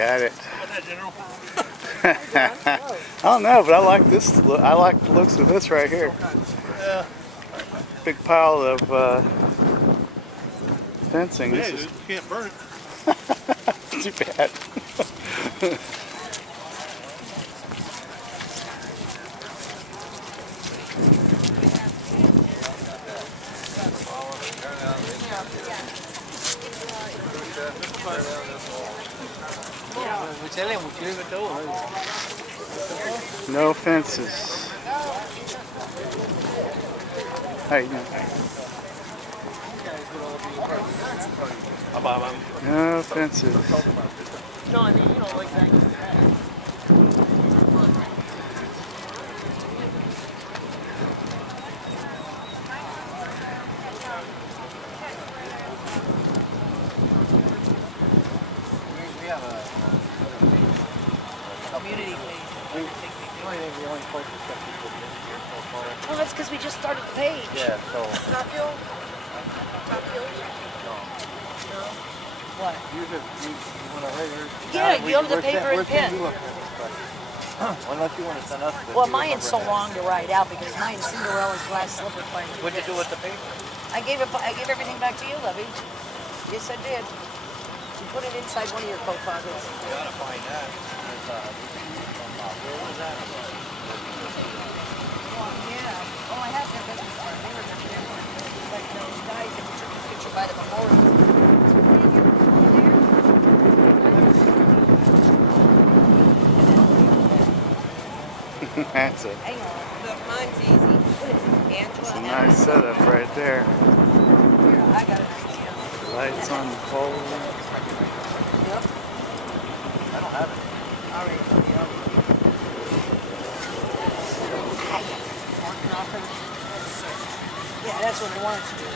at it. I don't know, but I like this. I like the looks of this right here. Yeah. Big pile of fencing. Hey, dude, you can't burn it. Too bad. No fences. How you doing? No fences. No, I mean, you know, like that. We have a community page. Well, that's because we just started the page. Yeah, so. Top Hill? Top Hill? No. What? You want to write yours? Yeah, you go to the paper and pen. Unless you want to send us. Well, mine's so long to write out because mine's Cinderella's glass slipper fight. What'd you do with the paper? I gave everything back to you, Lovey. Yes, I did. You put it inside one of your coat pockets. You gotta find that. Where was that? Yeah. Oh, I have their business card. They were like those guys that took a picture by the memorial. That's it. Hang on. Look, mine's easy. Angela. It's a nice setup right there. Here, I got an idea. Lights on the pole. Yep. I don't have it. All right. Yeah, that's what I wanted to do.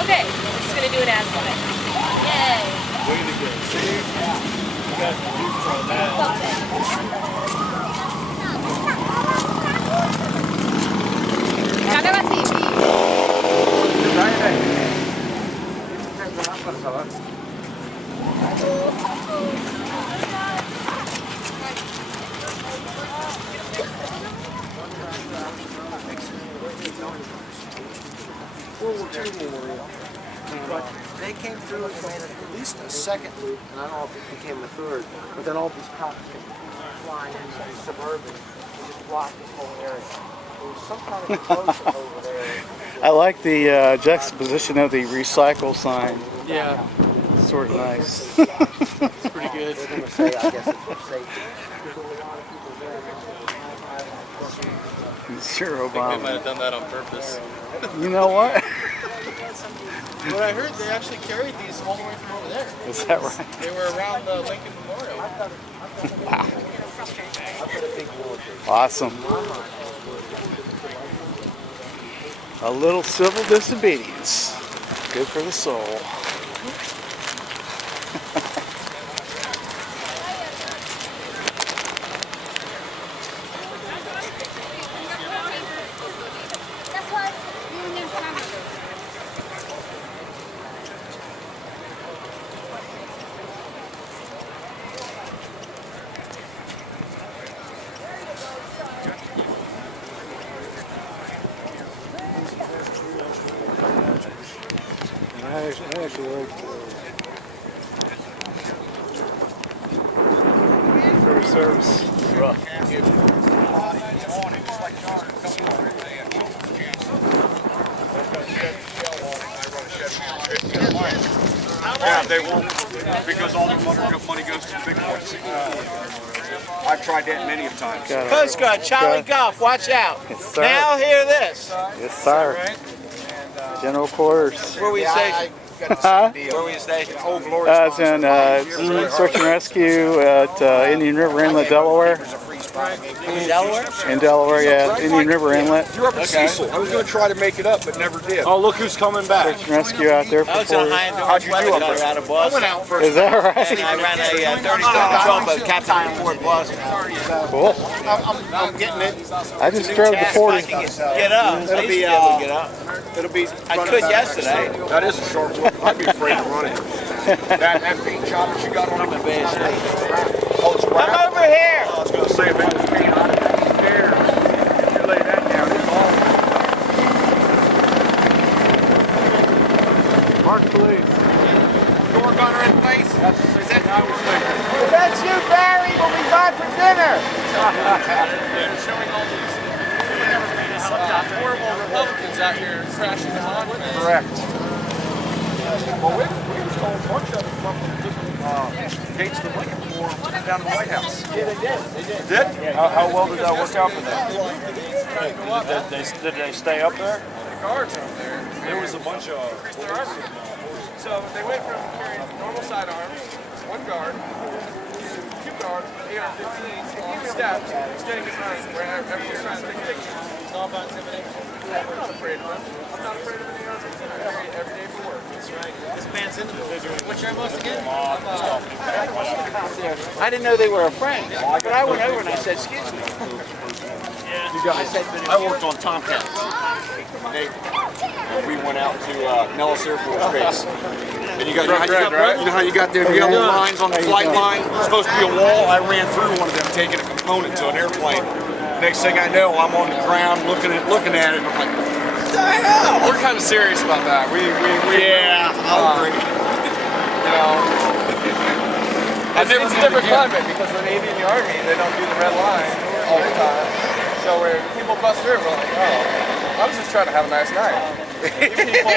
Okay, we're just gonna do an ass line. Yay! Way to go. See? You got the juice on that. World War II memorial. But they came through and made at least a second loop, and I don't know if it became a third, but then all these cops came flying into suburban and just blocked this whole area. There was some kind of explosion over there. I like the juxtaposition of the recycle sign. Yeah, It's sort of nice. it's pretty good. They're going to say, I guess it's for safety. Sure, I think they might Obama. have done that on purpose. You know what? But I heard they actually carried these all the way from over there. Is that right? They were around the Lincoln Memorial. Wow. Awesome. A little civil disobedience. Good for the soul. actually like for service. Rough. Yeah, they won't, because all their money goes to the big boys. I've tried that many of times. Coast Guard, Charlie Golf, watch out. Yes, sir. Now hear this. Yes, sir. General quarters. Where we stationed? Huh? Where we stationed? Oh, glory. It's in search and rescue at Indian River Inlet, Delaware. Delaware? In Delaware, yeah. Indian River Inlet. You're up at Cecil. I was going to try to make it up, but never did. Oh, look who's coming back. Search and rescue out there for I was 4 in years. high end How'd you do up there? out of Boston. I went out first. Is that right? And I ran a 30-foot patrol boat, Captain Fort Boston. Cool. I'm getting it. I just drove the 40. Get up. It'll be, get up. It'll be. I could yesterday. That is a sharp look. I'd be afraid to run it. that paint job that you got on the base. Oh, it's Come over here. I was going to say, if it was paint on it, who cares? If you lay that down, it's all. Mark police. Door gunner in place. That's you, Barry. We'll be back for dinner. Showing all these horrible Republicans out here crashing the monuments. Correct. Well, we was told a bunch of them from Gates to Lincoln for down to the White House. Yeah, they did. They did. Did? How well did that work out for them? Did they stay up there? The guards up there. There was a bunch of... Increased their armor. So they went from carrying normal sidearms, one guard, to 2 guards, 815 steps, standing behind where everyone's trying to take pictures. It's all about intimidation. I'm not afraid of them. I'm not afraid of any of them. I carry it every day for work. That's right. This man's individual. What's your most again? I didn't know they were a friend, but I went over and I said, excuse me. You guys, I worked on Tomcat. We went out to Nellis Air Force Base. And you got, you know how you got them yellow lines on the flight line? It's supposed to be a wall. I ran through one of them, taking a component to an airplane. Next thing I know, I'm on the ground looking at it, and I'm like, what the hell? We're kind of serious about that. Yeah, I'll agree. You know, it's a different climate because the Navy and the Army, they don't do the red line all the time. So when people bust through, we're like, oh, I was just trying to have a nice night. You people,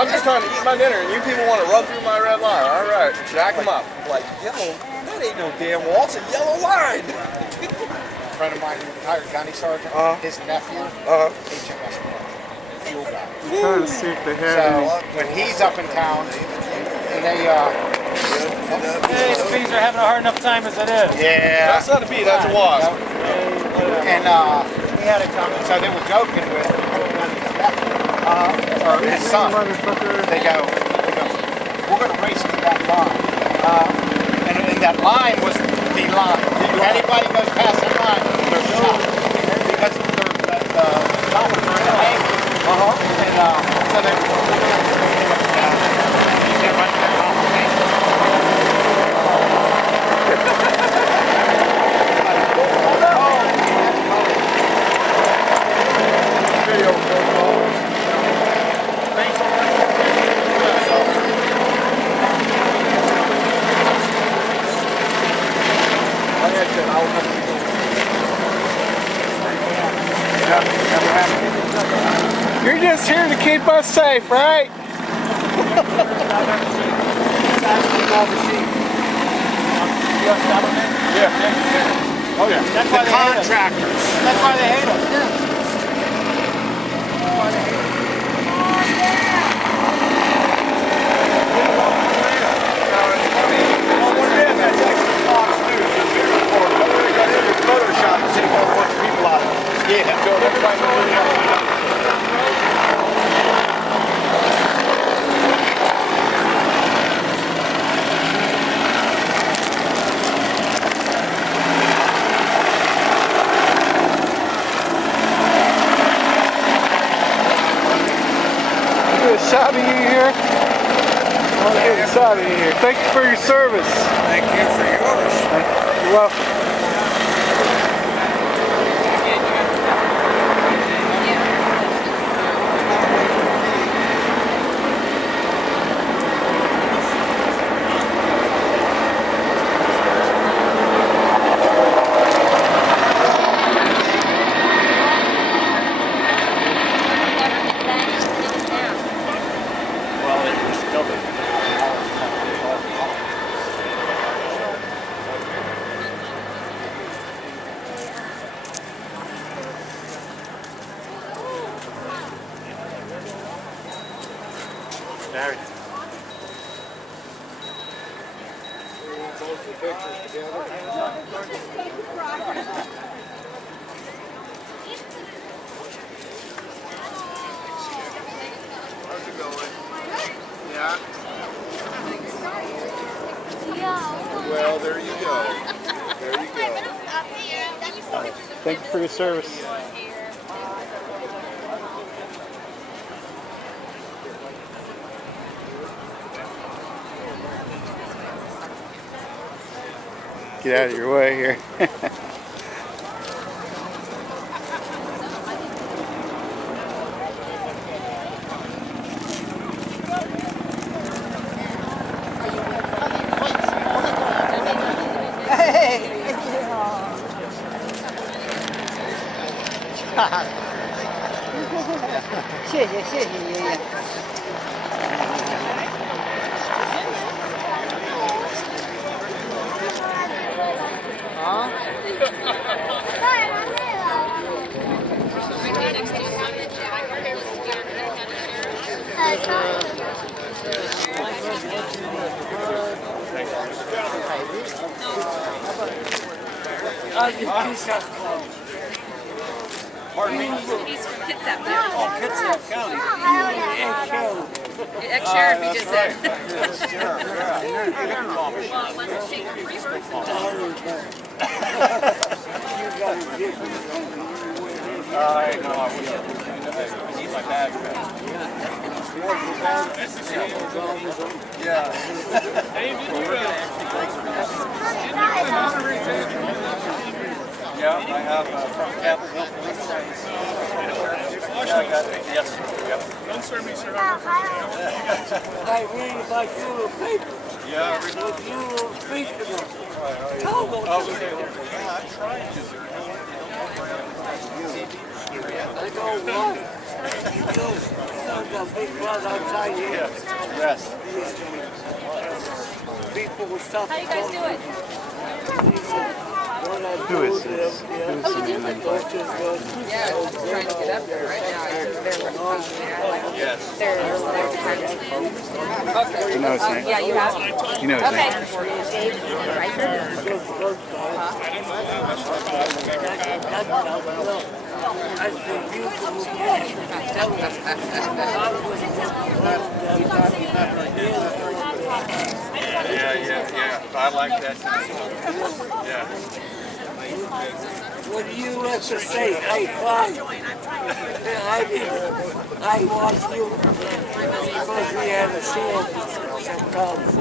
I'm just trying to eat my dinner, and you people want to run through my red line. All right, jack them up. Like, yellow, that ain't no damn wall, it's a yellow line. A friend of mine, retired county sergeant, his nephew, HMS fuel guy. I'm trying to see if they have any. So when he's up in town, and they, Hey, the bees are having a hard enough time as it is. yeah, That's not a bee, that's a wasp. and he had it coming. So they were joking with or his son. They go, we're going to race to that line. And that line was the line. Anybody goes past that line, they're shot. Because the choppers are in the angle. And so they right there off the angle. You're just here to keep us safe, right? Oh yeah. That's why they contractors. Hate us. That's why they hate us. Yeah. Get a shot of you here. I want to get a shot of you here. Thank you for your service. Thank you for yours. You're welcome. Married. Both the pictures together. How's it going? Yeah? Well, there you go. There you go. Thank you for your service. Get out of your way here. Pardon me? He's from Kitsap. Oh, Kitsap County. Ex-sheriff, he just said. Ex-sheriff, yeah. Well, let's take a reverse. I know, I wish I need my badge back. Yeah. Yeah, I have from Capitol Police. Yeah, I got it. Yes, sir. Yep. Don't serve me, sir. Yeah, okay. Yeah, I'm trying to. Yes. How you guys doing? Who is this? Yeah, I'm trying to get up there right now. Yes. You know his name? Yeah, you have? You know his Okay. name? Dave Riker? Yeah. I like that. Yeah. What do you have to say? I watched you because we had a sale sometimes.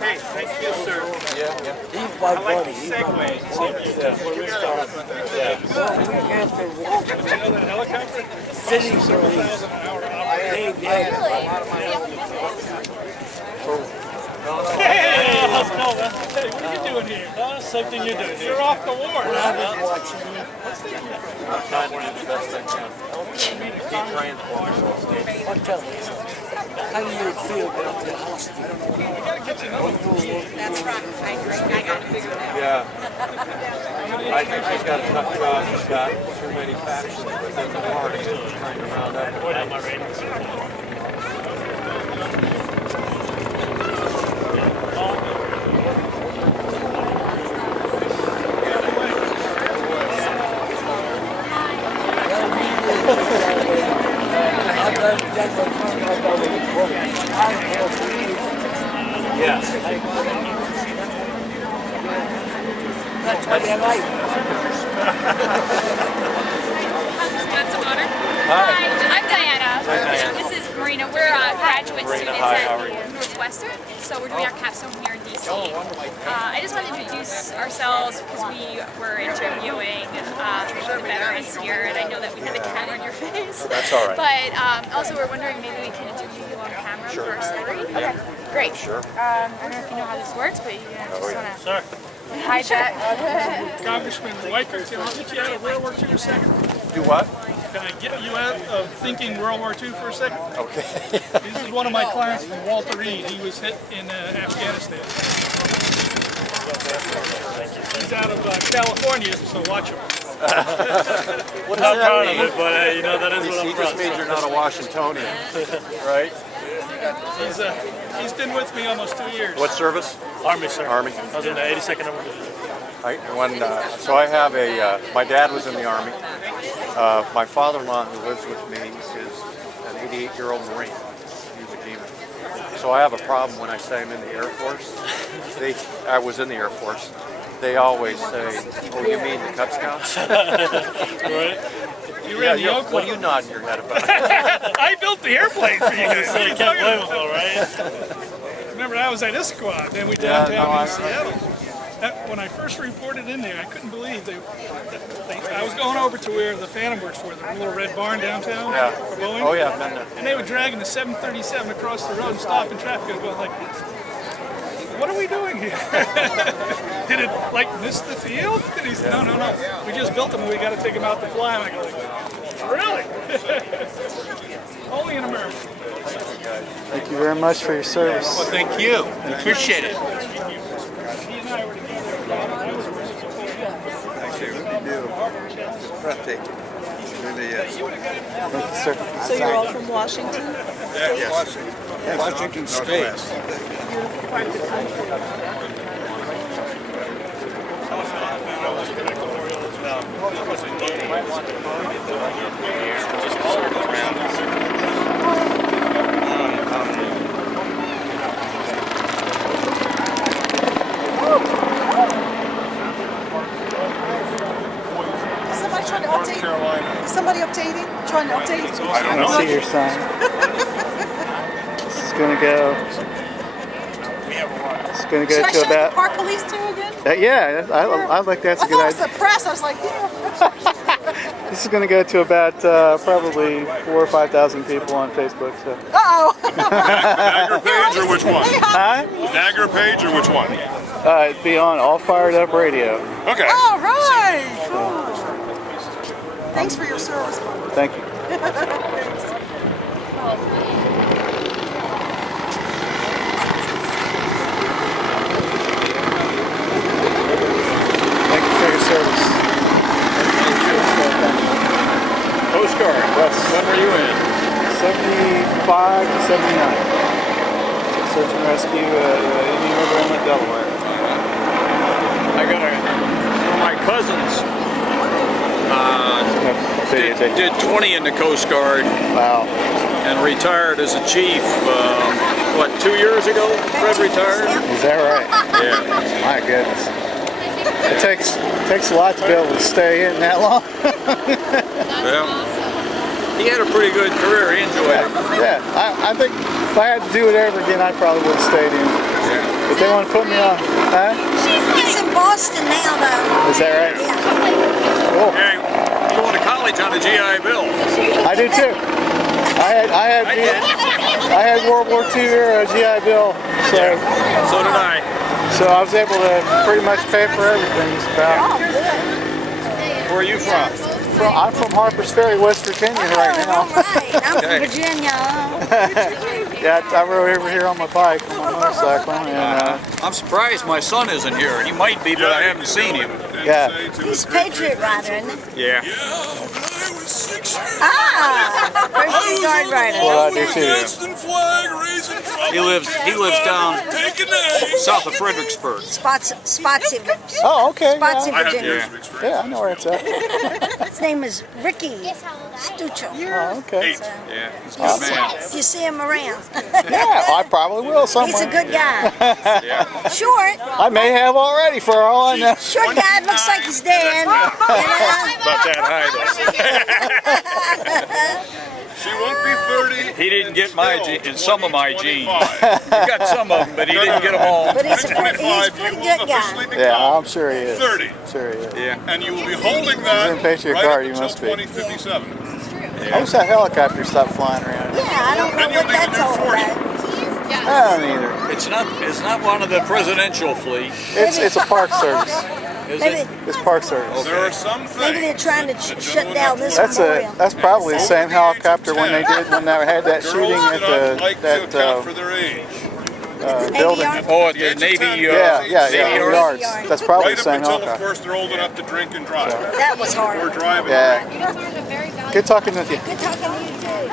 Hey, thank you, sir. Yeah. He's my buddy. He's my buddy. When we started. Well, we have to walk. You know that helicopter? City police. Hey, how's it going, man? Hey, what are you doing here? Same thing you're doing here. You're off the war. I've been watching you. I'm trying to do the best I can. Keep praying for me. I'll tell you something. How do you feel about the hospital? That's right. I got to figure that out. Yeah. I think he's got a tough job. He's got too many factions within the party trying to round up. What am I reading? Yes. That's what I like. Want some water? Hi. I'm Diana. Hi, Diana. This is Marina. We're graduate students hi, how are at you? Northwestern, so we're doing our capstone here in DC. I just wanted to introduce ourselves because we were interviewing the veterans here, and I know that we have a camera in your face. That's all right. But also we're wondering maybe we can interview you on camera for our story. Okay, great. Sure. I don't know if you know how this works, but you just want to Sir. hide that. Congressman Riker, can I get you out of World War II for a second? Do what? Can I get you out of thinking World War II for a second? Okay. This is one of my clients from Walter Reed. He was hit in Afghanistan. He's out of California, so watch him. What does that mean? but you know, that is He just means you're not a Washingtonian, right? He's been with me almost 2 years. What service? Army, sir. Army. I was in the 82nd Number Division. So I have my dad was in the Army. My father-in-law who lives with me is an 88-year-old Marine. He's a demon. So I have a problem when I say I'm in the Air Force. I was in the Air Force. They always say, "Oh, you mean the Cub Scouts?" Right? You ran the Oak Club. What are you nodding your head about? I built the airplane for you guys. You can't blame them though, right? Remember, I was at Issaquah, then we downtown in Seattle. When I first reported in there, I couldn't believe I was going over to where the Phantom works for, the little red barn downtown for Boeing. Oh yeah, I've been there. And they were dragging the 737 across the road and stopping traffic. I was going like, what are we doing here? Did it like miss the field? And he said, no. We just built them and we got to take them out to fly. And I go like, really? Only in America. Thank you very much for your service. Well, thank you. Appreciate it. He and I were together. Actually, it would be beautiful. It's breathtaking. It really is. Thank you, sir. So you're all from Washington? Yes. Washington State. Beautiful part of the country. Is somebody updating? Trying to update? I don't see your sign. This is going to go. It's going to go Should I to show about. the park police too again? Yeah, I like that's a I good thought it was idea. the press. I was like, yeah. This is going to go to about probably 4,000 or 5,000 people on Facebook. So. Uh-oh. Dagger page or which one? Huh? Dagger page or which one? It'd be on All Fired Up Radio. Okay. All right. Cool. Thanks for your service. Thank you. Thanks. Thank you for your service. Coast Guard. Yes. When were you in? 75 to 79. Search and rescue Indian River Inlet, Delaware. I got one of my cousins did 20 in the Coast Guard. Wow. And retired as a chief, what, 2 years ago? Fred retired? Is that right? Yeah. My goodness. It takes a lot to be able to stay in that long. Well, he had a pretty good career. He enjoyed it. Yeah, I think if I had to do it ever again, I probably would have stayed in. Yeah. If they want to put me on, huh? He's in Boston now, though. Is that right? Yeah. Cool. Hey, you going to college on a GI Bill? I do too. I had World War II era GI Bill, So did I. so I was able to pretty much pay for everything. Just about. Where are you from? I'm from Harpers Ferry, West Virginia right now. All right. I'm from Okay. Virginia. Yeah, I rode over here on my bike, on my motorcycle, and I'm surprised my son isn't here. He might be, but I haven't seen him. yeah. He's a Patriot rider, isn't he? Yeah. Ah! Patriot Guard rider. Well, I do too. He lives down south of Fredericksburg. Spotsy. Oh, okay. Spotsy, Yeah. Virginia. Yeah, I know where it's at. His name is Ricky Stuchel. Oh, okay. Yeah, he's a good man. You see him around. Yeah, I probably will somewhere. He's a good guy. Yeah. Short. I may have already, for all I know. Short guy. Looks like he's dead. About that high, She won't be 30. He didn't get some of my genes. He got some of them, but he didn't get them all. But he's a pretty good guy. Yeah, I'm sure he is. 30. Sure he is. Yeah. And you will be holding that He's in Patriot right Guard, up you until must be. 2057. I wish that helicopter stopped flying around. Yeah, I don't know what that's all about. I don't either. It's not one of the presidential fleet. It's a park service. Is Maybe, it? It's park service. There are some maybe they're things. trying to shut down this memorial. That's probably the same helicopter when they had that shooting at Girls like to account that for their age. building. Oh, at the Navy. Yeah, yards. That's probably Right the up same until, of helicopter. course, they're old enough to drink and drive. That was hard. Or driving. Yeah. Good talking with you. Good talking to you too.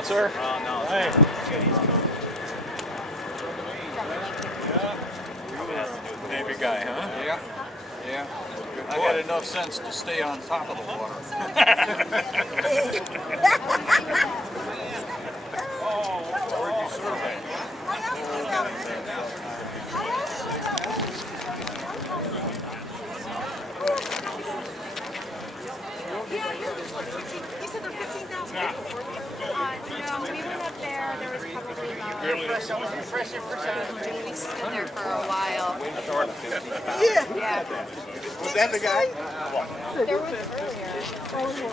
morning, sir. Hey. Navy guy, huh? Yeah. Yeah. I got enough sense to stay on top of the water. Where'd you serve at? You said they're 15,000. No, we went up there. There was probably about we stood there for a while. Yeah. Was that the guy? There was earlier.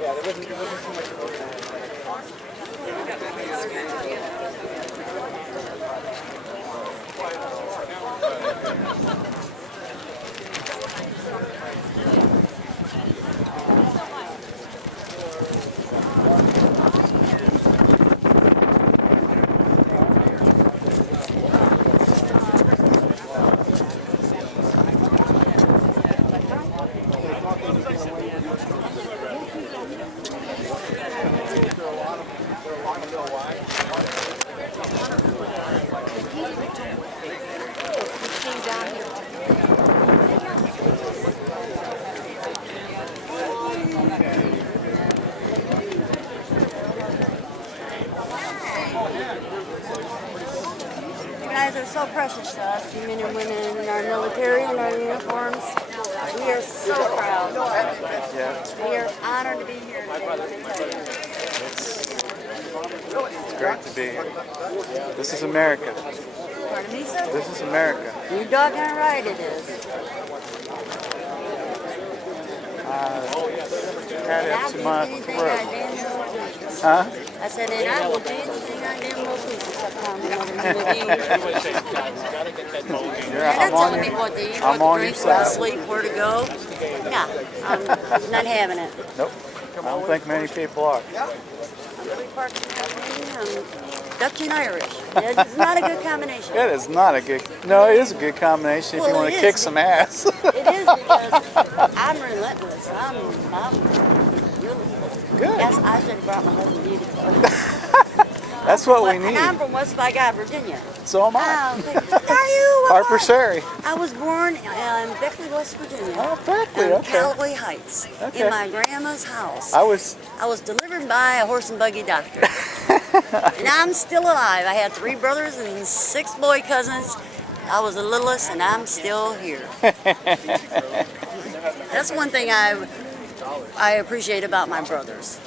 Yeah, there wasn't too much You guys are so precious to us, you men and women in our military and our uniforms. We are so proud. We are honored to be here. It's great to be here. This is America. Pardon me, sir? This is America. You're doggone right it is. Had it up to my throat. Huh? I said, and I will do anything I damn well please except come another You're not telling me what to eat, what to drink, where to sleep, where to go. Nah, I'm not having it. Nope. I don't think many people are. I'm Dutch and Irish. It's not a good combination. It is not a good. No, it is a good combination if you want to kick some ass. It is because I'm relentless. I'm really good. Yes, I should have brought my husband to That's what we need. And I'm from West Baghdad, Virginia. So am I. Are you? Harper Sherry. I was born in Beckley, West Virginia. Oh, Beckley, in okay. Callaway Heights, Okay. in my grandma's house. I was delivered by a horse and buggy doctor. And I'm still alive. I had 3 brothers and 6 boy cousins. I was the littlest and I'm still here. That's one thing I appreciate about my brothers.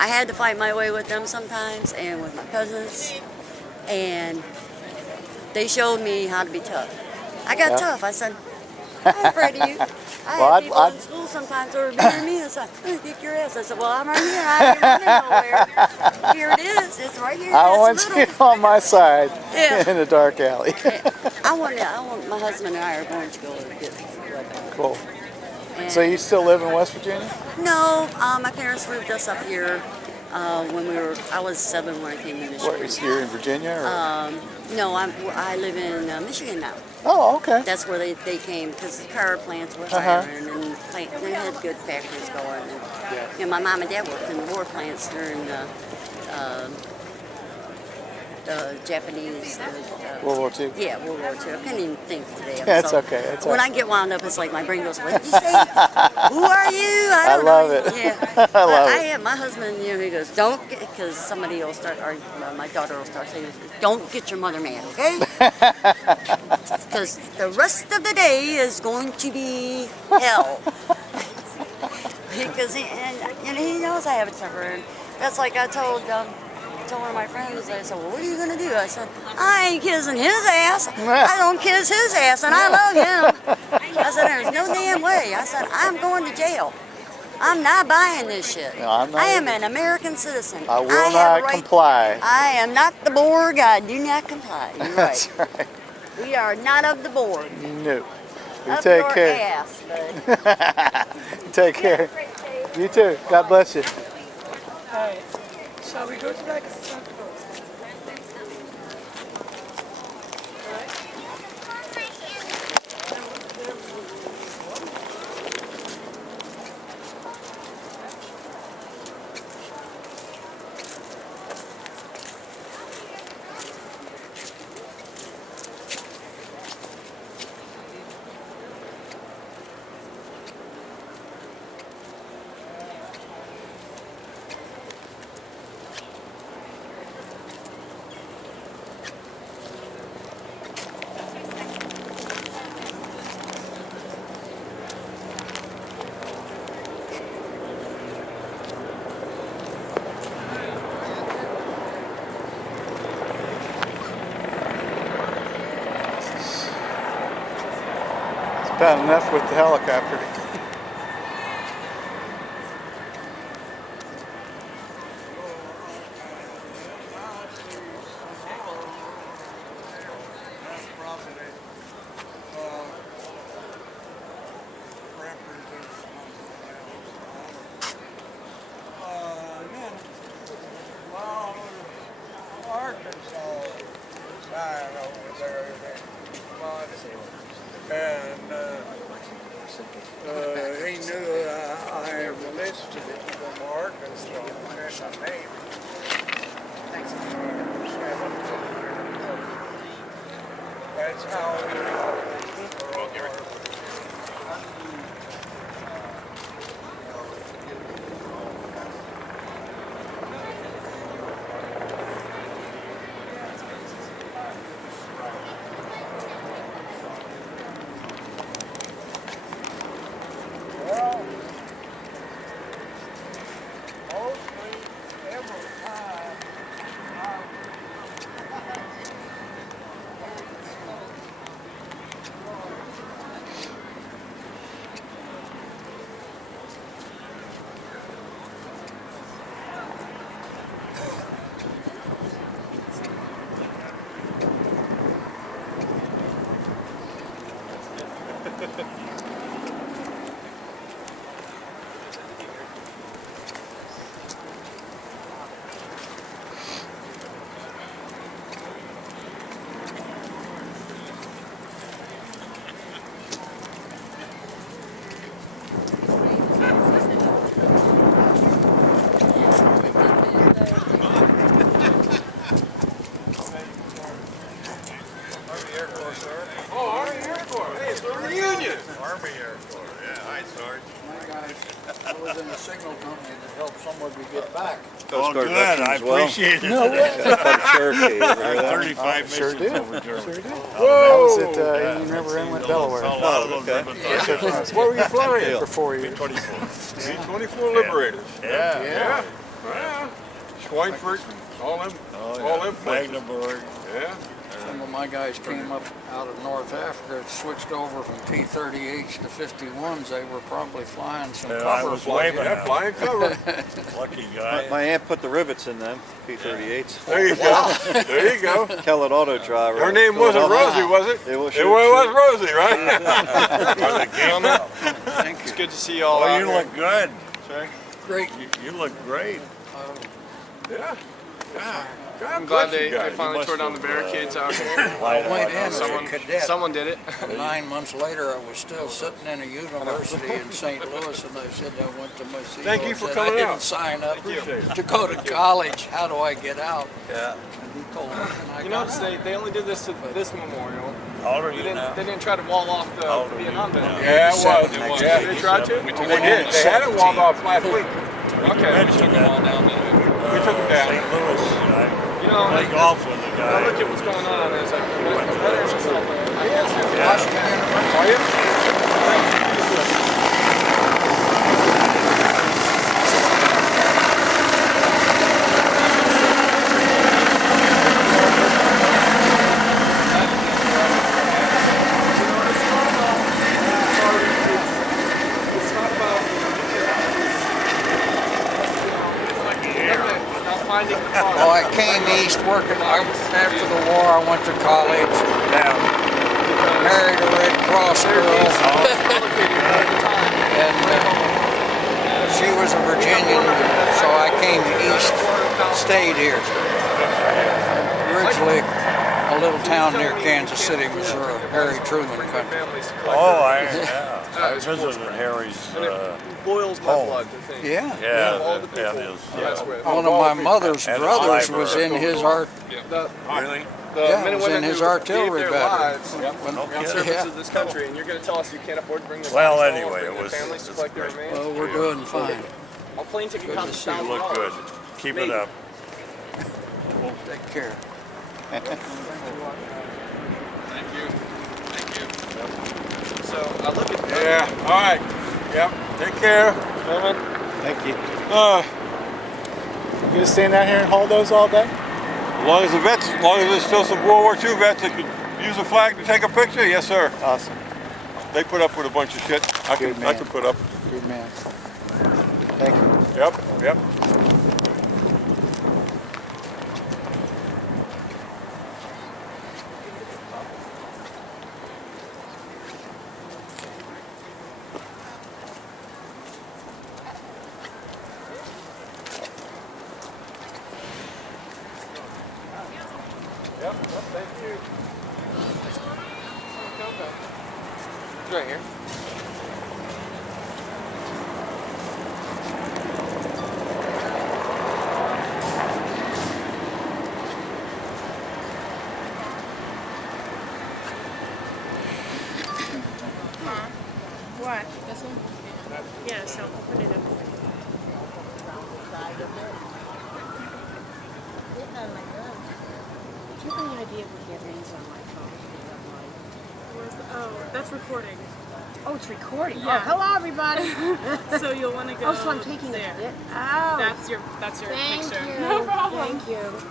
I had to fight my way with them sometimes and with my cousins, and they showed me how to be tough. I got tough. I said, I'm afraid of you. I had people in school sometimes who were beating me and said, I'm going to kick your ass. I said, well, I'm right here. I ain't running nowhere. Here it is. It's right here. I want you on my side Yeah. in the dark alley. I want my husband and I are going to go get Cool. So you still live in West Virginia? No, my parents moved us up here when I was 7 when I came to Michigan. What, is here in Virginia? Or? No, I live in Michigan now. Oh, okay. That's where they came because the car plants were hiring and they had good factories going. And, you know, my mom and dad worked in the war plants during the Japanese. World War II? Yeah, World War II. I couldn't even think today. That's okay. That's when I get wound up, it's like my brain goes, what did you say? Who are you? I don't love know. it. Yeah. I love it. My husband, you know, he goes, don't get, because somebody will start, or my daughter will start saying, don't get your mother mad, okay? Because the rest of the day is going to be hell. Because he knows I have a temper. And that's like I told one of my friends, I said, well, what are you going to do? I said, I ain't kissing his ass. I don't kiss his ass, and I love him. I said, there's no damn way. I said, I'm going to jail. I'm not buying this shit. No, I'm not I am an American citizen. I will not comply. I am not the Borg. I do not comply. You're right. That's right. We are not of the Borg. No. You Up take your care. ass, bud. Take care. You too. God bless you. All right. Shall we go to that? About enough with the helicopter. And he knew I listed it from Arkansas and the name. That's how signal company that helped somebody get back. Oh, good. I appreciate it. No way. Cherokee. Sure35 missions did. over Germany. Sure did. That was at Union River Inlet, Delaware. Oh, okay. Where were you flying? For 4 years. B-24 Liberators. Yeah. Yeah. Schweinfurt, all them places. Magdeburg. Yeah. Some of my guys came up out of North Africa, switched over from T-38s to 51s. They were probably flying some I cover. was waving Yeah, flying cover. Lucky guy. My aunt put the rivets in them, P-38s. There you go. There you go. Kellett Auto Driver. Her name wasn't Rosie, was it? It was, It was Rosie, right? Thank you. It's good to see y'all. Oh, you look good. Great. You look great. Yeah. I'm glad they finally tore down the barricades out here. I went in as a cadet. Someone did it. 9 months later, I was still sitting in a university in St. Louis, and I said I went to my CEO. Thank you for and said, coming I didn't out. sign up Appreciate it. to go to college. How do I get out? Yeah. And he told me, and I You got notice out. they only did this to this memorial. How old are They you now? didn't try to wall off the How old are you Vietnam vet. now? Yeah, it was. Yeah, They tried to? They did. They had it walled off last week. Okay. We took them all down there. We took them down. St. Louis. You know, I play golf with the I guy. look at what's going on. There's like veterans and stuff. I guess. Are you? Oh, I came east working. After the war, I went to college. Married a Red Cross girl. And she was a Virginian, so I came east, stayed here. Originally a little town near Kansas City, Missouri, Harry Truman country. Oh, I visited Harry's boils my blood. Yeah. All the people. Yeah. One of my mother's brothers was in his art. Really? The Yeah, men it and was in women his who artillery gave their battery. lives When- in service yeah. of this country, and you're going to tell us you can't afford to bring their Well, bodies home, anyway, bring it their was- families to collect their remains. Well, we're doing fine. A plane ticket costs to see You look good. $1,000. Keep it up. Take care. Thank you. Thank you. So I look at Yeah. All right. Yep. Take care. Thank you. You gonna stand out here and hold those all day? As long as the vets, as long as there's still some World War II vets that could use a flag to take a picture, yes, sir. Awesome. they put up with a bunch of shit. I can put up. Good man. Thank you. Yep. Thank you. It's right here. What? This one? Yeah, so open it up. Do you have any idea what the other is on my phone? Oh, that's recording. Oh, it's recording. Yeah. Oh, hello, everybody. So you'll want to go. Oh, so I'm taking there. it. Oh. That's your Thank picture. you. No problem. Thank you.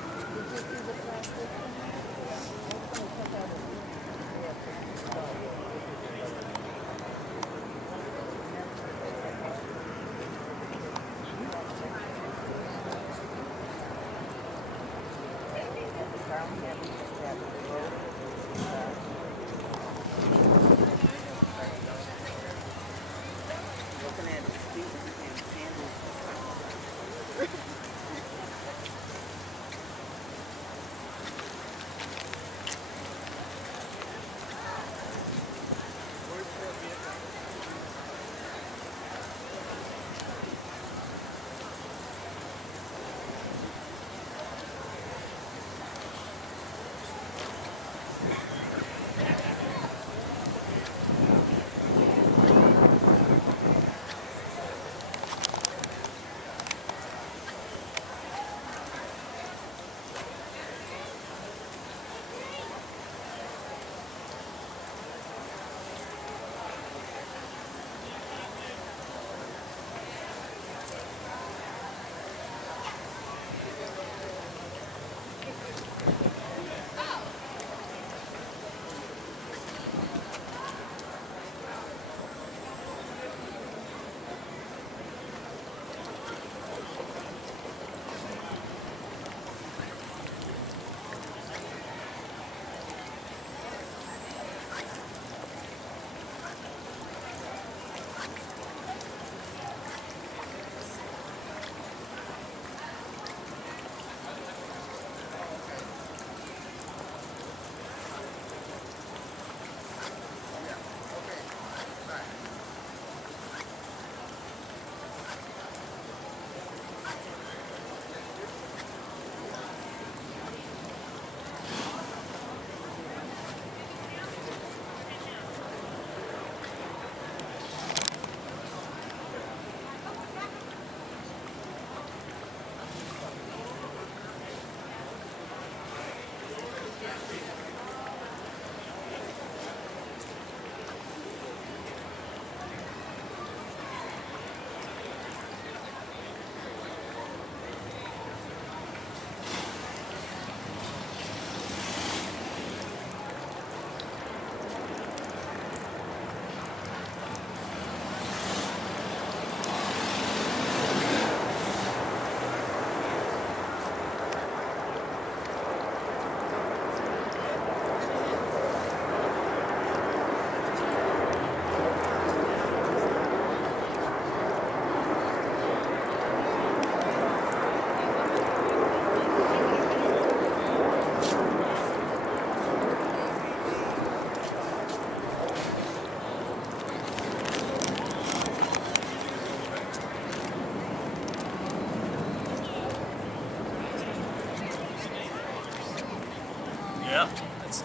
Yeah. It's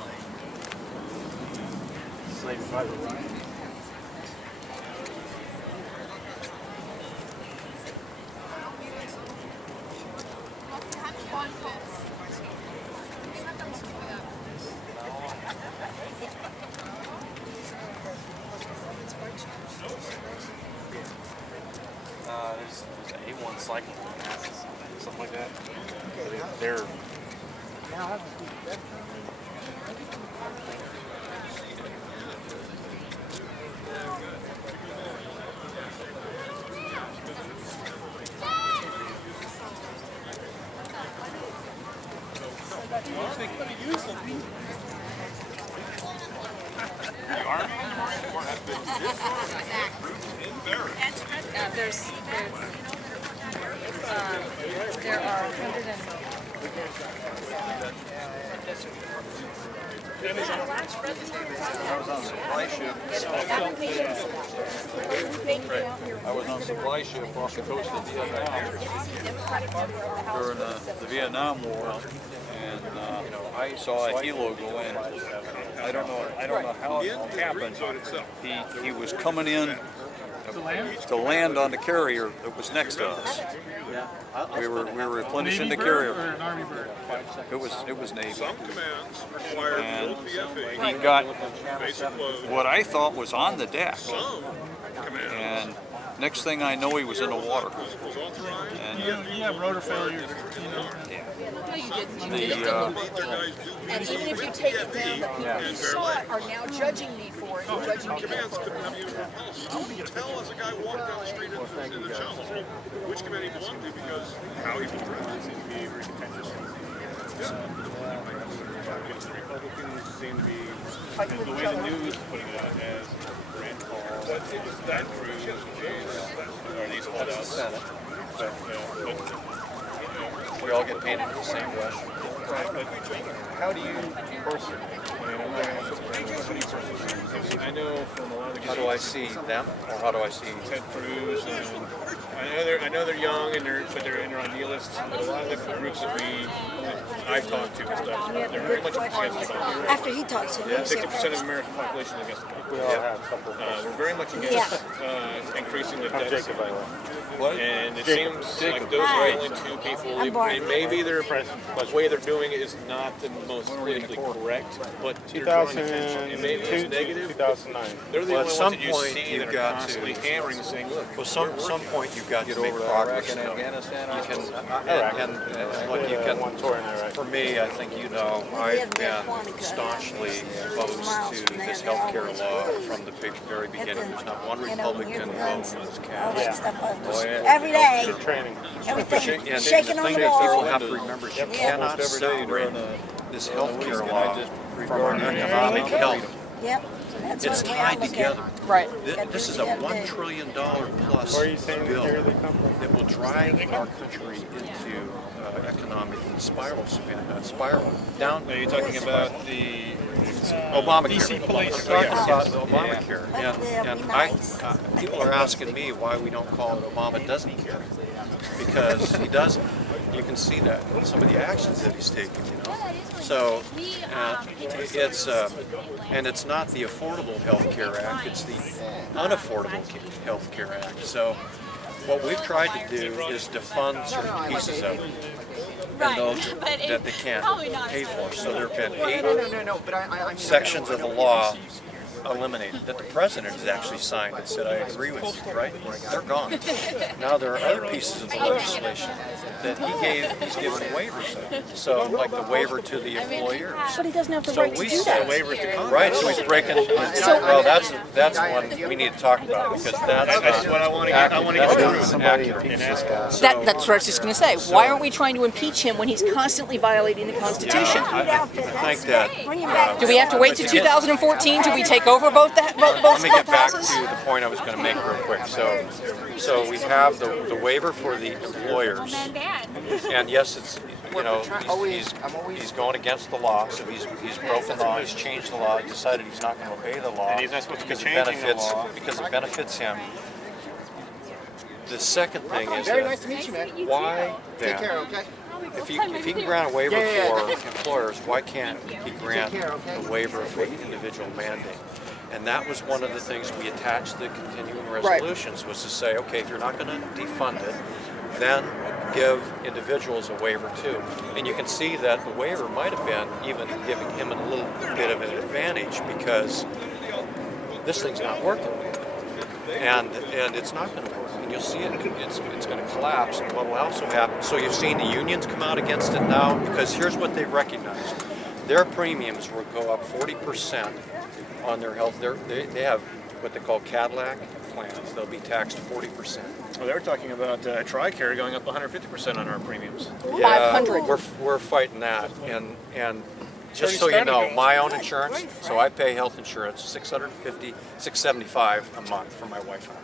like private ride. There's an A1 cycling passes, something like that. They're They could have used them. The Army and Marine Corps have been There are 100 I was on a supply ship. I was on a supply ship off the coast of Vietnam during the Vietnam War, and I saw a helo go in. I don't know how it happened. He was coming in to land on the carrier that was next to us. We were replenishing the carrier. Or an Army bird? It was Navy. Some commands require And full PFA. he got Basic load. what I thought was on the deck. Some commands And next thing I know, he was in the water. was authorized. And You have rotor failure, you know. No, you didn't. And even if you take it down, the people who saw it are now judging me for it. And judging me commands couldn't have used repulse. How would you tell as a guy walking down the street in the channel which command he belonged to because how he was dressed? Seems to be very contentious. The Republicans seem to be, the way the news is putting it out as Rand Paul, Ted Cruz, are these holdouts. we all get painted the same brush. But how do you personally, I know from a lot of the How do I see them, or how do I see Ted Cruz, and I know they're young and but they're idealists. But a lot of the groups that I've talked to and stuff, they're very much against the bomb. After he talks to me, 60% of the American population is against the bomb. We all have a couple. We're very much against increasing the deficit. what? And it seems like those are the only two people. Maybe their way they're doing it is not the most politically correct, but they're drawing attention. And maybe it's negative. 2009. They're the Well, only at ones some that you point, see you've that are got constantly to- hammering, saying, "Look, Well, some point you've got to make progress. in though. Afghanistan." You can, and look, you can. For me, I think you know, I've been staunchly opposed to this healthcare law from the very beginning. There's not one Republican vote was cast. every day, Training. everything And shaking the on thing the that people wall. have to remember is you cannot separate this healthcare law from our economic health. Yep. That's It's the way I tied look at it. together. Right. This is a $1 trillion plus Where are you saying bill here they come from? that will drive our country into economic spiral down. Are you talking about the Obamacare? DC police? I'm talking about Obamacare. And people are asking me why we don't call it Obama doesn't care, because he doesn't. You can see that in some of the actions that he's taking, you know. So it's not the Affordable Health Care Act; it's the Unaffordable Health Care Act. So what we've tried to do is defund certain pieces of it, and those that they can't pay for. So there have been 8 sections of the law eliminated that the president has actually signed and said, I agree with you, right? They're gone. Now there are other pieces of the legislation that he's given waivers of. So like the waiver to the employers. But he doesn't have the So right to we do said that. right, so he's breaking, well, that's one we need to talk about, because that's what I want to get. I want to get accurate. That's what I was just going to say. Why aren't we trying to impeach him when he's constantly violating the Constitution? I think that. Do we have to wait to 2014 till we take over both Let me get back to houses? the point I was going to make real quick. So we have the waiver for the employers, and yes, it's he's going against the law, so he's broken the law, he's changed the law, decided he's not going to obey the law, And he's not supposed to be because changing the law. because it benefits him. The second thing is Very that nice to meet you, man. why Take then, care, okay? if he can grant a waiver for employers, why can't he grant care, okay? a waiver for the individual mandate? And that was one of the things we attached to the continuing resolutions, was to say, okay, if you're not going to defund it, then give individuals a waiver too. And you can see that the waiver might have been even giving him a little bit of an advantage, because this thing's not working. And it's not going to work. And you'll see it's going to collapse. And what will also happen, so you've seen the unions come out against it now, because here's what they recognize. Their premiums will go up 40% on their health. They have what they call Cadillac plans, they'll be taxed 40%. Well, they were talking about TRICARE going up 150% on our premiums. Yeah, we're fighting that, and just so you know, my own insurance, so I pay health insurance, $675 a month for my wife and I.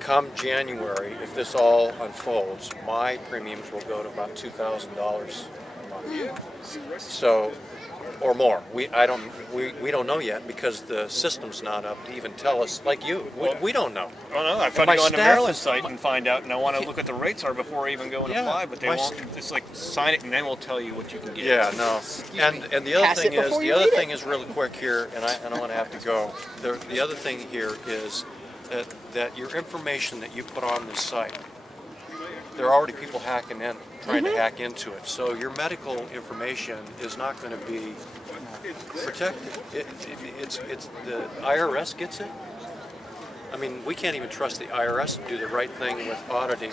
Come January, if this all unfolds, my premiums will go to about $2,000 a month. So, or more. We don't know yet because the system's not up to even tell us. Like you, we don't know. Oh no, I've tried to go on the Maryland site and find out, and I want to look what the rates are before I even go and apply, but they won't. It's like sign it and then we'll tell you what you can get. Yeah, no. And the other thing is really quick here, and I don't want to have to go. The other thing here is that your information that you put on this site, there are already people hacking in, trying to hack into it. So your medical information is not going to be protected. It's the IRS gets it. I mean, we can't even trust the IRS to do the right thing with auditing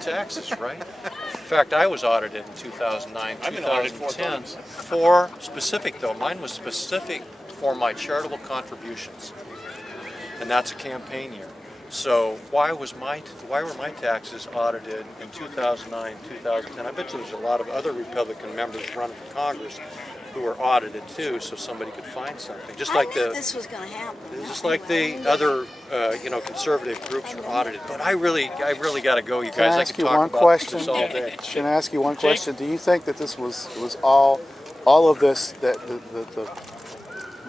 taxes, right? In fact, I was audited in 2009, 2010. For specific though, mine was specific for my charitable contributions, and that's a campaign year. So why were my taxes audited in 2009, 2010? I bet you there's a lot of other Republican members running for Congress who were audited too, so somebody could find something. Just like this was going to happen. Just like the other, conservative groups were audited. But I really got to go, you guys. Can I ask you one question? Can I ask you one question? Do you think that this was all of this, that the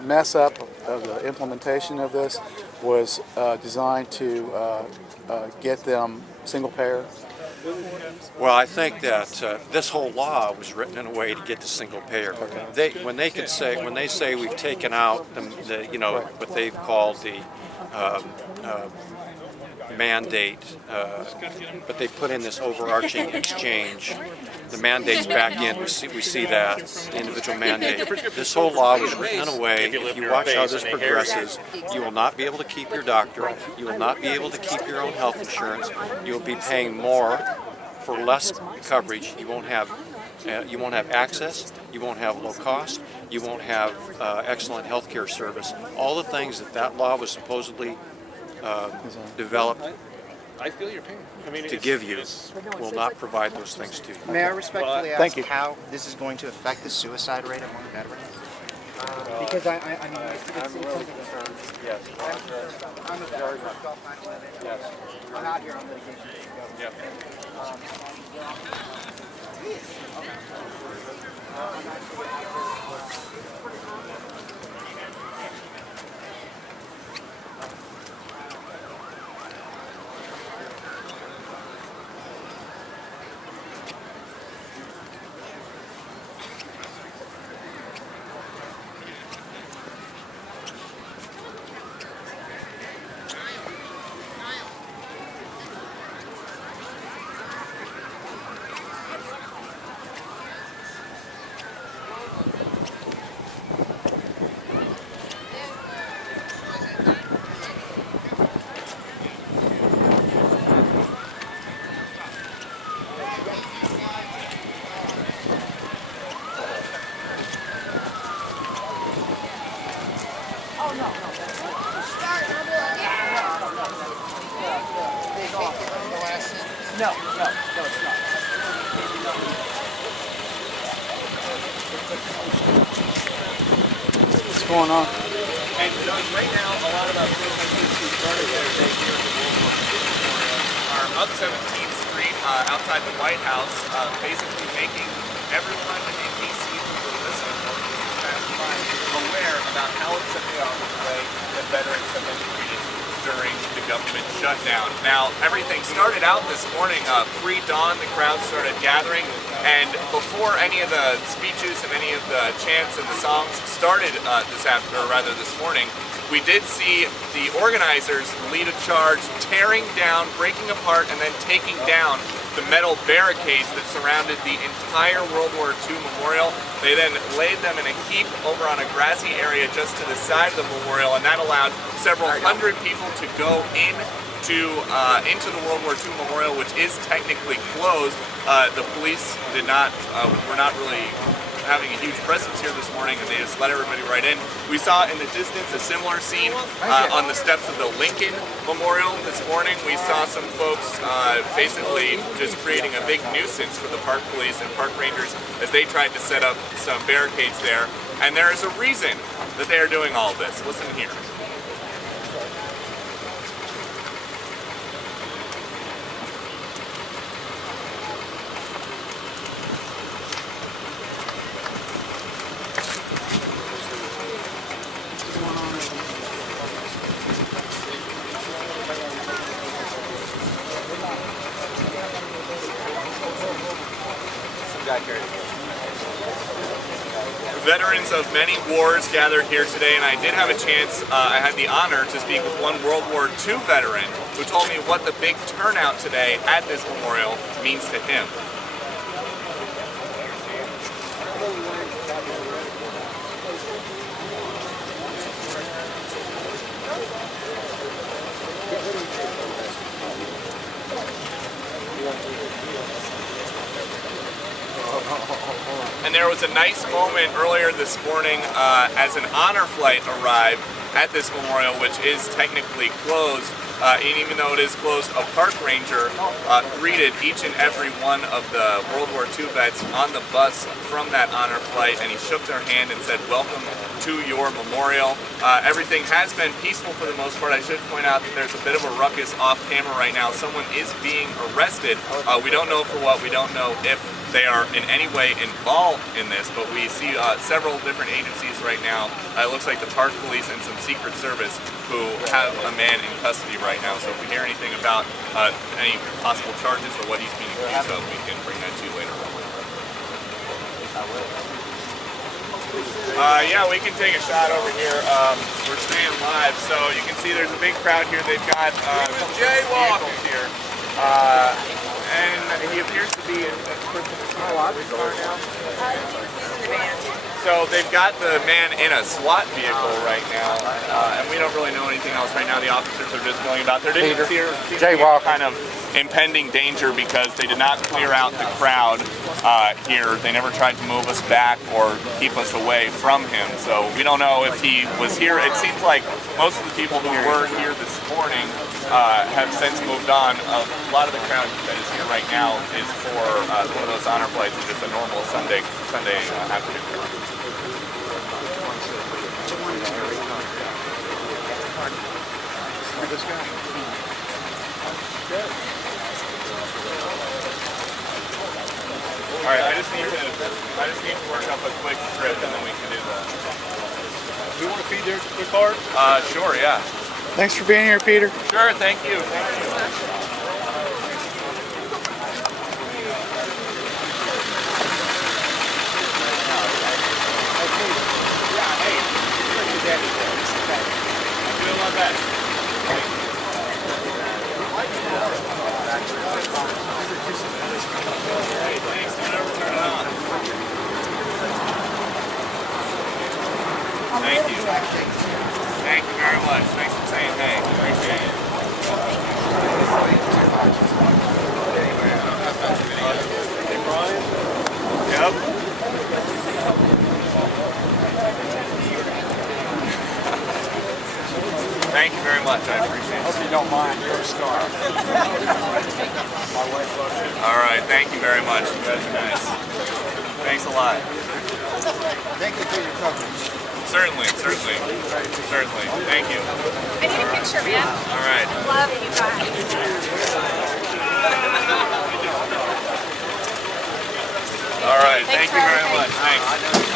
mess up of the implementation of this was designed to get them single payer? Well, I think that this whole law was written in a way to get to single payer. When they say we've taken out what they've called the mandate, but they put in this overarching exchange. The mandate's back in. We see that individual mandate. This whole law was written in a way. If you watch how this progresses, you will not be able to keep your doctor. You will not be able to keep your own health insurance. You will be paying more for less coverage. You won't have access. You won't have low cost. You won't have excellent health care service. All the things that law was supposedly developed to give you will not provide those things to you. May I respectfully ask how this is going to affect the suicide rate among veterans? Because I mean, I'm really concerned. Yes. I'm a veteran. Yes. I'm out here on litigation. Yeah. No, it's not. What's going on? And right now, a lot of our protesters who started their day here at the World War II Memorial are up 17th Street outside the White House, basically making everyone in D.C. who will listen or who's satisfied aware about how upset they are with the way that veterans have been treated during the government shutdown. Now, everything started out this morning, pre-dawn, the crowd started gathering, and before any of the speeches and any of the chants and the songs started this morning, we did see the organizers lead a charge, tearing down, breaking apart, and then taking down the metal barricades that surrounded the entire World War II memorial. They then laid them in a heap over on a grassy area just to the side of the memorial, and that allowed several hundred people to go into the World War II memorial, which is technically closed. The police were not really having a huge presence here this morning, and they just let everybody right in. We saw in the distance a similar scene on the steps of the Lincoln Memorial this morning. We saw some folks basically just creating a big nuisance for the park police and park rangers as they tried to set up some barricades there. And there is a reason that they are doing all of this. Listen here. Veterans of many wars gathered here today, and I did have a chance, I had the honor to speak with one World War II veteran who told me what the big turnout today at this memorial means to him. And there was a nice moment earlier this morning as an honor flight arrived at this memorial, which is technically closed. And even though it is closed, a park ranger greeted each and every one of the World War II vets on the bus from that honor flight, and he shook their hand and said, "Welcome to your memorial." Everything has been peaceful for the most part. I should point out that there's a bit of a ruckus off camera right now. Someone is being arrested. We don't know for what. We don't know if they are in any way involved in this, but we see several different agencies right now. It looks like the park police and some Secret Service who have a man in custody right now. So if we hear anything about any possible charges or what he's being accused of, we can bring that to you later. Yeah, we can take a shot over here. We're staying live, so you can see there's a big crowd here. They've got vehicles here. And he appears to be in chronological car now. So they've got the man in a SWAT vehicle right now, and we don't really know anything else right now. The officers are just going about. There didn't seem to be any kind of impending danger because they did not clear out the crowd here. They never tried to move us back or keep us away from him. So we don't know if he was here. It seems like most of the people who were here this morning have since moved on. A lot of the crowd that is here right now is for one of those honor flights, just a normal Sunday afternoon. This guy. All right, I just need to work up a quick script and then we can do that. Do you want to feed their card? Sure, yeah. Thanks for being here, Peter. Sure, thank you. Thank you. I'm doing my best. Hey, thanks. Don't ever turn it on. Thank you. Thank you very much. Thanks for saying hey. Appreciate it. Hey, Brian? Yep. Thank you very much. I appreciate it. Hope you don't mind. You're a star. My wife loves you. All right. Thank you very much. You guys are nice. Thanks a lot. Thank you for your coverage. Certainly. Thank you. I need a picture, man. All right. Love you guys. All right. Thank you very much. Thanks.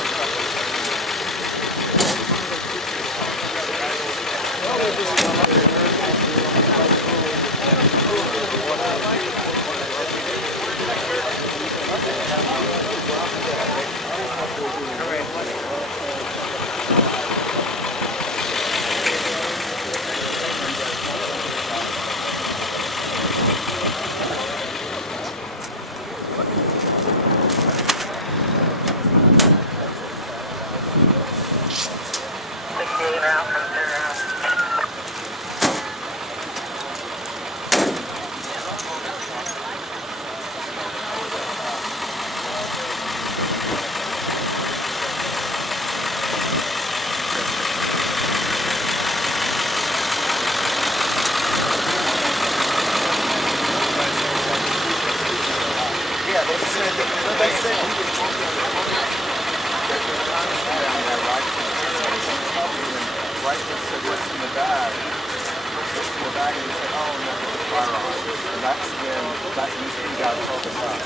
box, then that you got to focus on.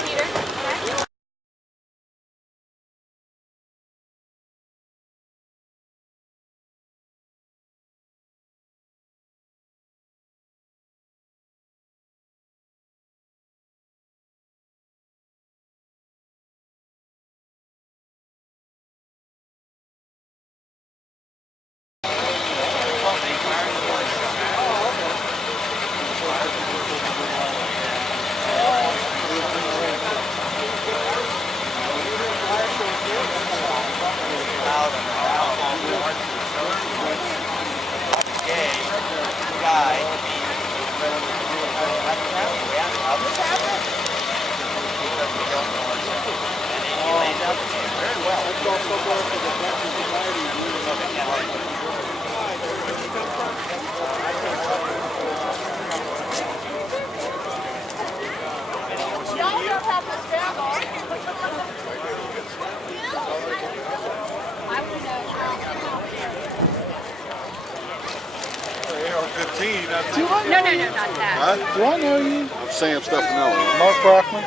No, not that. Huh? Do I know you? I'm Sam Stefano. Mark Brockman?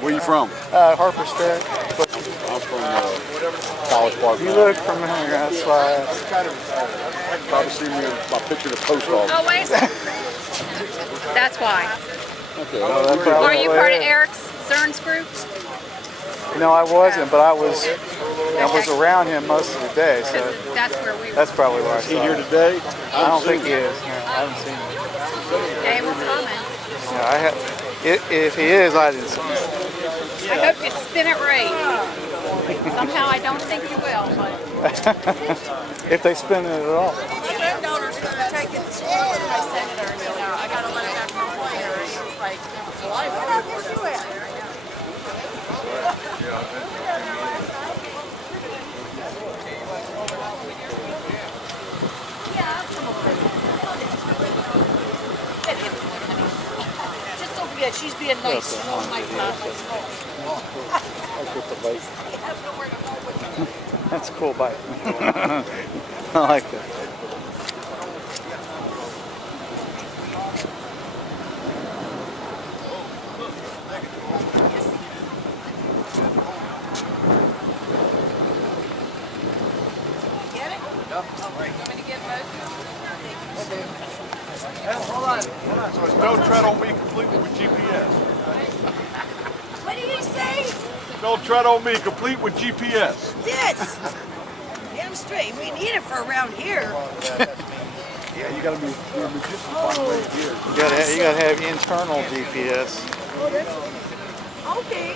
Where you from? Harper State. I'm from College Park. You look familiar, that's why. Probably seen me in my picture in the post office. Oh, wait. That's why. Okay. Are you part of Eric's CERN's group? No, I wasn't, but I was around him most of the day, so That's where we were. that's probably why I saw He here him. today? I don't think he is. No, I haven't seen him. They were coming. Yeah, if he is, I didn't see him. I hope you spin it right. Somehow I don't think you will, but. If they spin it at all. My granddaughter's going to take it to school to my senator, so I got to let her back from player. And she's like, well, I don't know where you at. Just don't forget, she's being nice. You know, my That's a cool bike. I like that. Get it? Yep. Want me to get both? Hold on. So it's no tread on me completely with GPS. What did he say? No tread on me complete with GPS. Yes. Damn straight. We need it for around here. Yeah, you gotta be a magician right here. You gotta have internal GPS. Oh, that's okay.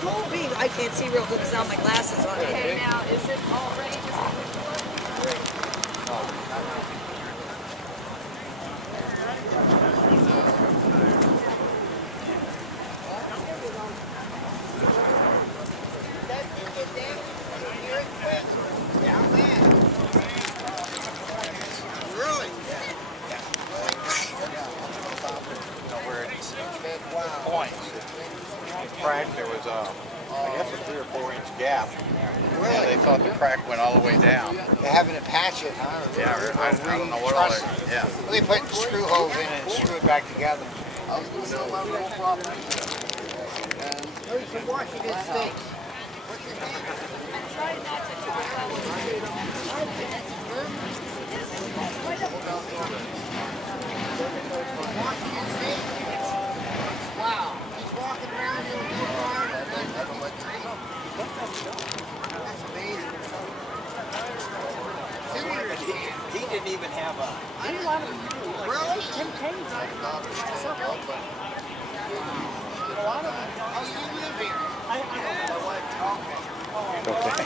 Cool beam. I can't see real good because I have my glasses on. Okay, now is it all ready? Crack, there was I guess a 3 or 4 inch gap. Really? And they thought the crack went all the way down. They're having to patch it, huh? Yeah, I don't know what all they, yeah. Well, they put screw holes in it and screw it back together. There's some Washington State. Wow. He's walking around in a car. That's amazing. He didn't even have a... Really? Tim Kane's. Oh, you live here? Okay.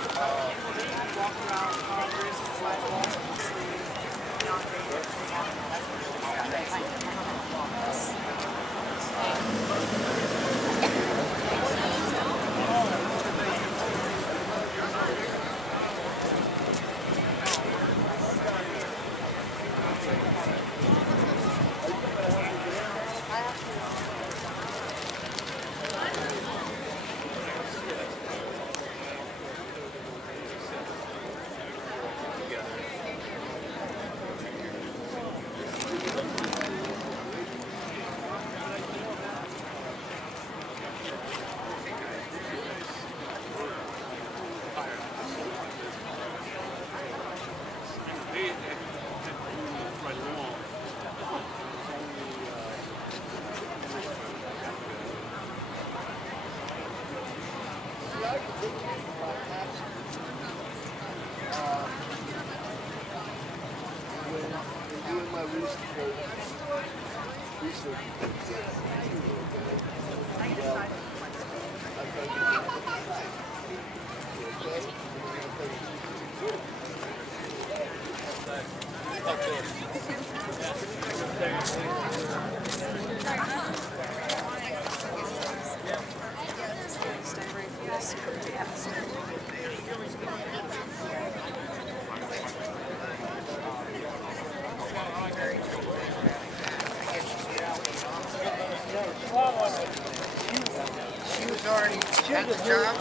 She was already at the job.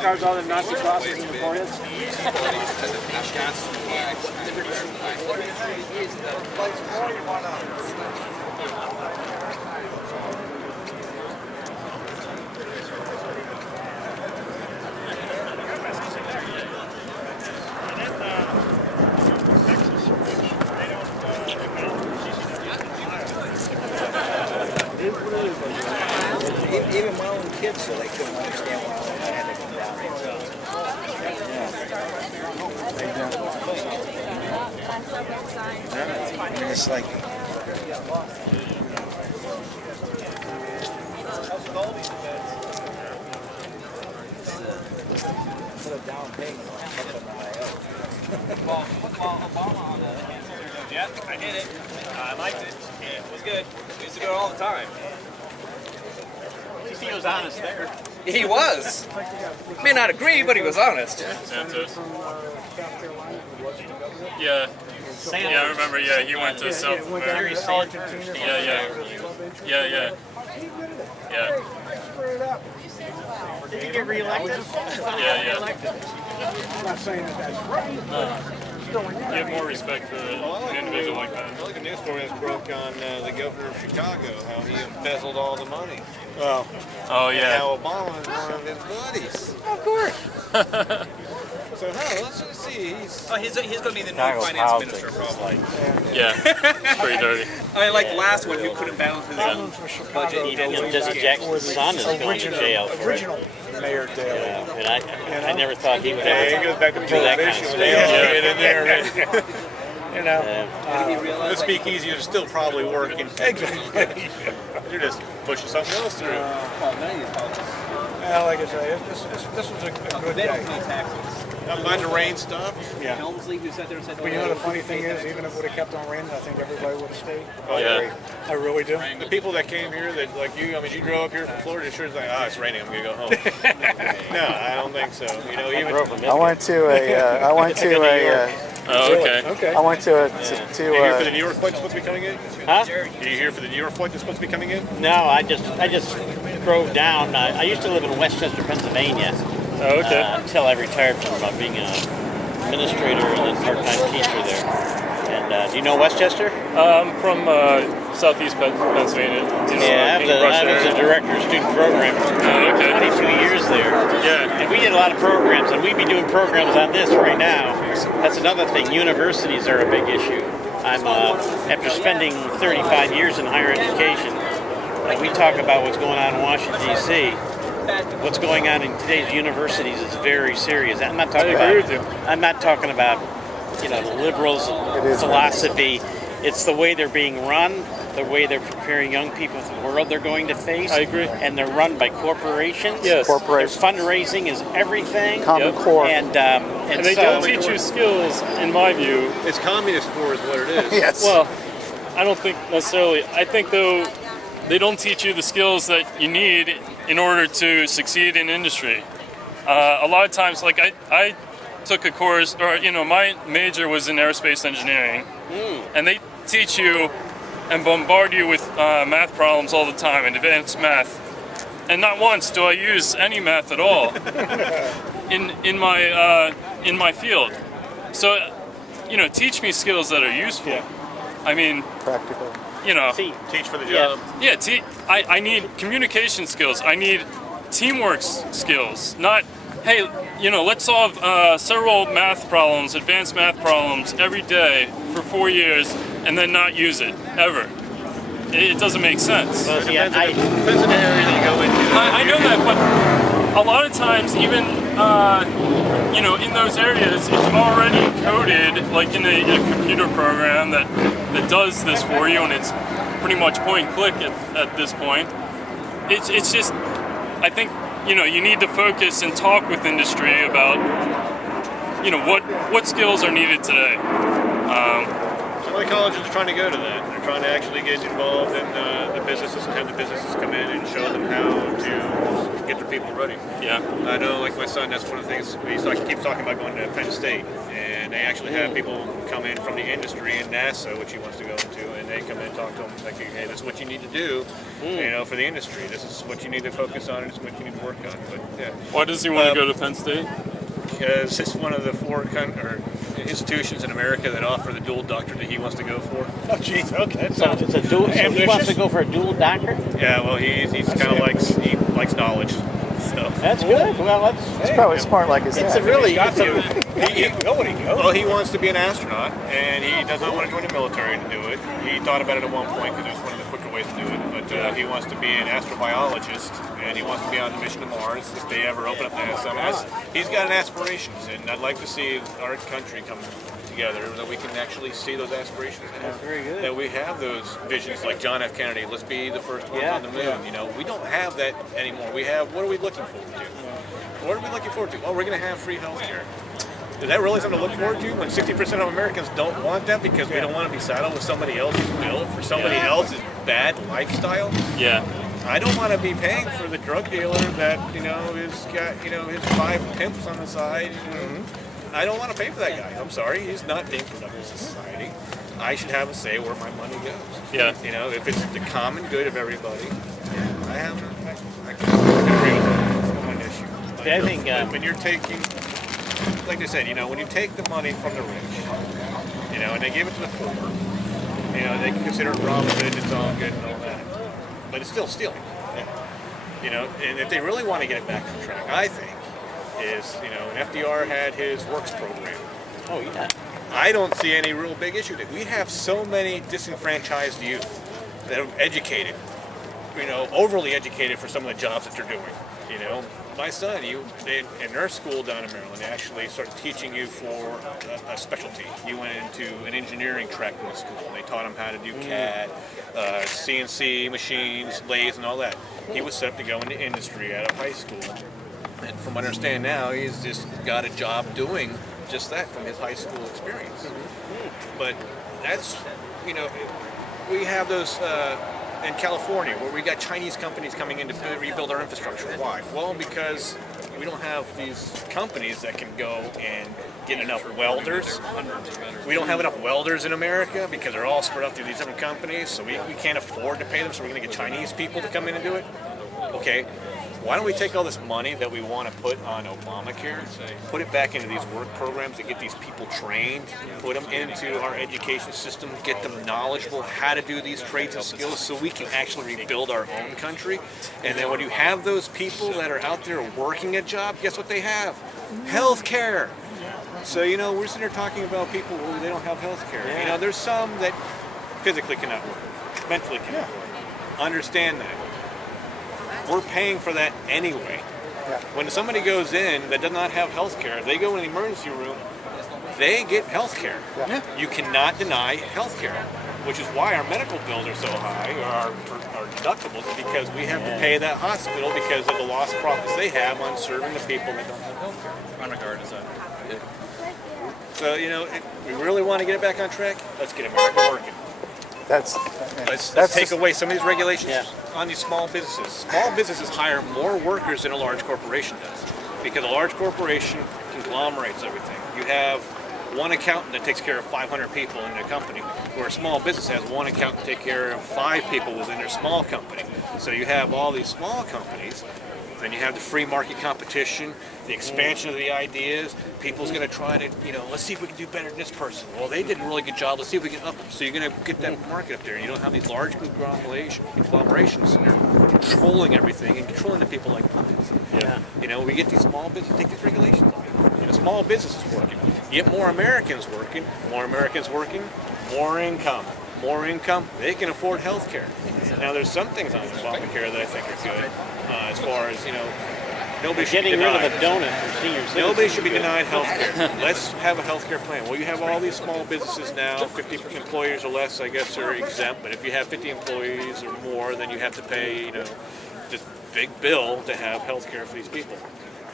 Cars all the Nazi crosses in the foreheads. Even my own kids, so they couldn't understand why I had to come down there. I mean, it's like... Put a down payment on something that I owe. Well, Obama on the other hand, yeah, I did it. I liked it. It was good. We used to do it all the time. At least he was honest there. He was. May not agree, but he was honest. Santos. Yeah. Yeah, I remember. Yeah, he went to South America. Yeah. Did he get reelected? Yeah. I'm not saying that that's right. You have more respect for an individual like that. I like a news story that's broke on the governor of Chicago, how he embezzled all the money. Oh And yeah. how Obama is one of his buddies. Of course. So, let's just see. He's He's going to be the new finance minister, probably. Yeah. It's pretty dirty. I like the last one who couldn't balance his budget. Even Jesse Jackson's son is going to jail for it. Original Mayor Daley. And I never thought he would ever he goes back to do that kind of prohibition. stuff. They all get in there. You know, The speakeasy is still probably working. Exactly. You're just pushing something else through. Well, like I say, this was a good They don't day. pay taxes. Not mind the rain stuff. Yeah. Helmsley, who sat there and said, But you know the funny thing is, even if it would have kept on raining, I think everybody would have stayed. Oh, yeah. I really do. The people that came here, that like you, I mean, you drove up here from Florida, sure it's like, it's raining, I'm gonna go home. No, I don't think so. You know, even I went to a. Oh, okay. I went to a. you here for the New York flight that's supposed to be coming in? Huh? Are you here for the New York flight that's supposed to be coming in? No, I just drove down. I used to live in Westchester, Pennsylvania. Oh, okay. Until I retired from being an administrator and then part-time teacher there. And do you know Westchester? I'm from southeast Pennsylvania. Yeah, I was a director of student programs for 22 years there. Yeah. And we did a lot of programs, and we'd be doing programs on this right now. That's another thing. Universities are a big issue. I'm after spending 35 years in higher education, we talk about what's going on in Washington, D.C. What's going on in today's universities is very serious. I'm not talking about the liberals' philosophy. It's the way they're being run, the way they're preparing young people for the world they're going to face. I agree. And they're run by corporations. Yes. Corporations. Their fundraising is everything. Common Core. And they don't teach you skills, in my view. It's communist core is what it is. Yes. Well, I don't think necessarily. I think, though, they don't teach you the skills that you need in order to succeed in industry. A lot of times, like I took a course, or my major was in aerospace engineering, and they teach you and bombard you with math problems all the time and advanced math. And not once do I use any math at all in my field. So, teach me skills that are useful. I mean, practical. Teach for the job. Yeah, I need communication skills. I need teamwork skills. Not, hey, let's solve several math problems, advanced math problems every day for 4 years and then not use it, ever. it doesn't make sense. Well, depends on the area that you go into. I know that, but a lot of times, even you know, in those areas, it's already coded, like in a computer program that does this for you, and it's pretty much point and click at this point. It's just, I think, you know, you need to focus and talk with industry about, you know, what skills are needed today. Some of the colleges are trying to go to that. They're trying to actually get involved in the businesses and have the businesses come in and show them how to get their people ready. Yeah. I know, like my son, that's one of the things he keeps talking about going to Penn State, and they actually have people come in from the industry and NASA, which he wants to go into, and they come in and talk to him like, hey, this is what you need to do, you know, for the industry. This is what you need to focus on. This is what you need to work on. But yeah. Why does he want to go to Penn State? Because it's one of the four institutions in America that offer the dual doctorate that he wants to go for. Oh, jeez. Okay. So it's a dual. So he wants to go for a dual doctorate. Yeah. Well, he's kind of likes knowledge. So that's good. Well, It's probably smart like his it's dad. a really. Well, he wants to be an astronaut, and he does not want to join the military to do it. He thought about it at one point because it was one of the quicker ways to do it. But he wants to be an astrobiologist, and he wants to be on the mission to Mars if they ever open up NASA. I mean, he's got an aspirations, and I'd like to see our country come together that we can actually see those aspirations. That's very good. That we have those visions like John F. Kennedy. Let's be the first ones on the moon. You know, we don't have that anymore. We have. What are we looking forward to? What are we looking forward to? Well, we're going to have free health care. Is that really something to look forward to when 60% of Americans don't want that because we don't want to be saddled with somebody else's bill for somebody else's bad lifestyle? Yeah. I don't want to be paying for the drug dealer that, you know, has got, you know, his 5 pimps on the side. You know. I don't want to pay for that guy. I'm sorry. He's not being productive to society. I should have a say where my money goes. Yeah. You know, if it's the common good of everybody, I can agree with that. It's not an issue. Yeah, I think when you're taking, like I said, you know, when you take the money from the rich, you know, and they give it to the poor, you know, they can consider it Robin Hood, it's all good and all that, but it's still stealing. You know, and if they really want to get it back on track, I think, is, you know, when FDR had his works program. Oh, yeah. I don't see any real big issue that we have so many disenfranchised youth that are educated, you know, overly educated for some of the jobs that they're doing. You know, my son, in their school down in Maryland, they actually started teaching you for a specialty. You went into an engineering track in the school, and they taught him how to do CAD, CNC machines, lathes, and all that. He was set up to go into industry out of high school. And from what I understand now, he's just got a job doing just that from his high school experience. But that's, you know, we have those in California where we got Chinese companies coming in to rebuild our infrastructure. Why? Well, because we don't have these companies that can go and get enough welders. We don't have enough welders in America because they're all spread out through these different companies, so we can't afford to pay them, so we're going to get Chinese people to come in and do it. Okay. Why don't we take all this money that we want to put on Obamacare, put it back into these work programs and get these people trained, put them into our education system, get them knowledgeable how to do these trades and skills so we can actually rebuild our own country. And then when you have those people that are out there working a job, guess what they have? Health care. So, you know, we're sitting here talking about people who they don't have health care. You know, there's some that physically cannot work, mentally cannot work. Understand that. We're paying for that anyway. When somebody goes in that does not have health care, they go in the emergency room, they get health care. You cannot deny health care, which is why our medical bills are so high, or our deductibles, because we have to pay that hospital because of the lost profits they have on serving the people that don't have health care. Honor Guard is that. So, you know, if we really want to get it back on track, let's get America working. Let's take away some of these regulations on these small businesses. Small businesses hire more workers than a large corporation does because a large corporation conglomerates everything. You have one accountant that takes care of 500 people in their company, where a small business has one accountant take care of 5 people within their small company. So you have all these small companies, then you have the free market competition, the expansion of the ideas. People's going to try to, you know, let's see if we can do better than this person. Well, they did a really good job. Let's see if we can up them. So you're going to get that market up there. And you don't have these large conglomerations, and they're controlling everything and controlling the people like puppets. You know, we get these small businesses, take these regulations off. You know, small businesses working. You get more Americans working, more income. more income, they can afford health care. Now, there's some things on Obamacare that I think are good, as far as, nobody should be Getting rid denied. of the donut for senior citizens. Nobody should be denied health care. Let's have a health care plan. Well, you have all these small businesses now, 50 employees or less, I guess, are exempt. But if you have 50 employees or more, then you have to pay, this big bill to have health care for these people.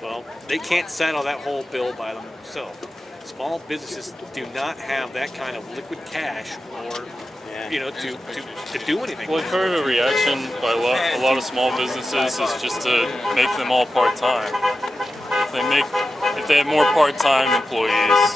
Well, they can't settle that whole bill by themselves. Small businesses do not have that kind of liquid cash or, to do anything. Well, I've heard a reaction by a lot of small businesses is just to make them all part-time. If they have more part-time employees,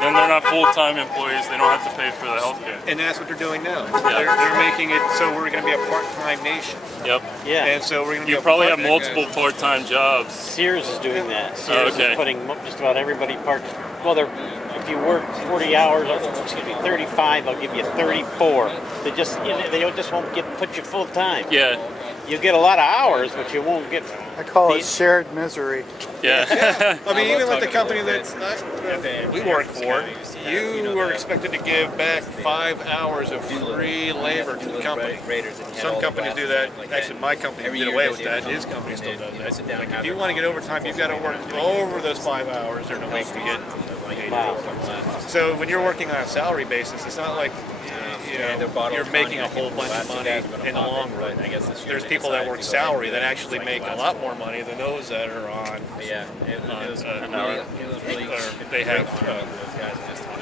then they're not full-time employees. They don't have to pay for the health care. And that's what they're doing now. They're making it so we're going to be a part-time nation. Yep. Yeah. And so we're going to be You probably have multiple part-time jobs. Sears is doing that. Sears Okay. is putting just about everybody part. Well, if you work 40 hours, 35, I'll give you 34. They just won't put you full time. Yeah. You get a lot of hours, but you won't get. I call it shared misery. Yeah. I mean, even with the company that we work for, you were expected to give back 5 hours of free labor to the company. Some companies do that. Actually, my company did away with that. His company still does that. Like, if you want to get overtime, you've got to work over those 5 hours during the week to get paid. Wow. So when you're working on a salary basis, it's not like you're making a whole bunch of money in the long run. There's people that work salary that actually make a lot more money than those that are on they have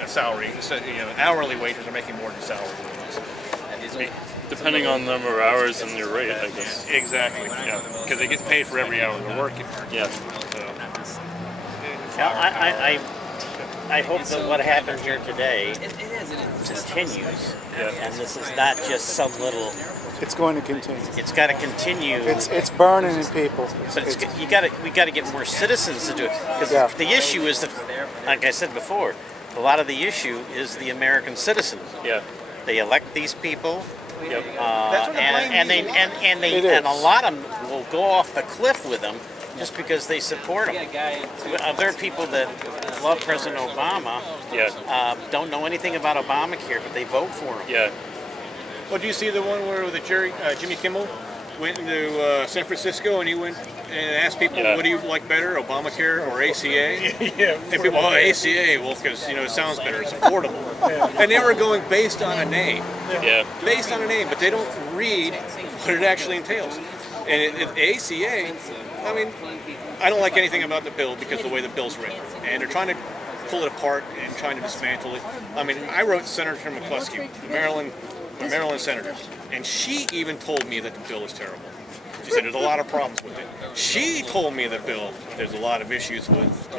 a salary. So, hourly wages are making more than salary wages. Depending on the number of hours and your rate, I guess. Exactly. Yeah, because they get paid for every hour they're working. Yeah. I hope that what happened here today continues, and this is not just some little. It's going to continue. It's got to continue. It's burning in people. But we got to get more citizens to do it, because the issue is that, like I said before, a lot of the issue is the American citizen. Yeah. They elect these people. Yep. And a lot of them will go off the cliff with them just because they support him. There are people that love President Obama, don't know anything about Obamacare, but they vote for him. Yeah. Well, do you see the one where Jimmy Kimmel went into San Francisco and he went and asked people, what do you like better, Obamacare or ACA? And people, ACA, well, because it sounds better, it's affordable. And they were going based on a name. Yeah. Based on a name, but they don't read what it actually entails. And ACA, I mean, I don't like anything about the bill because of the way the bill's written. And they're trying to pull it apart and trying to dismantle it. I mean, I wrote Senator McCluskey, the Maryland senator, and she even told me that the bill is terrible. She said there's a lot of problems with it. She told me the bill, there's a lot of issues with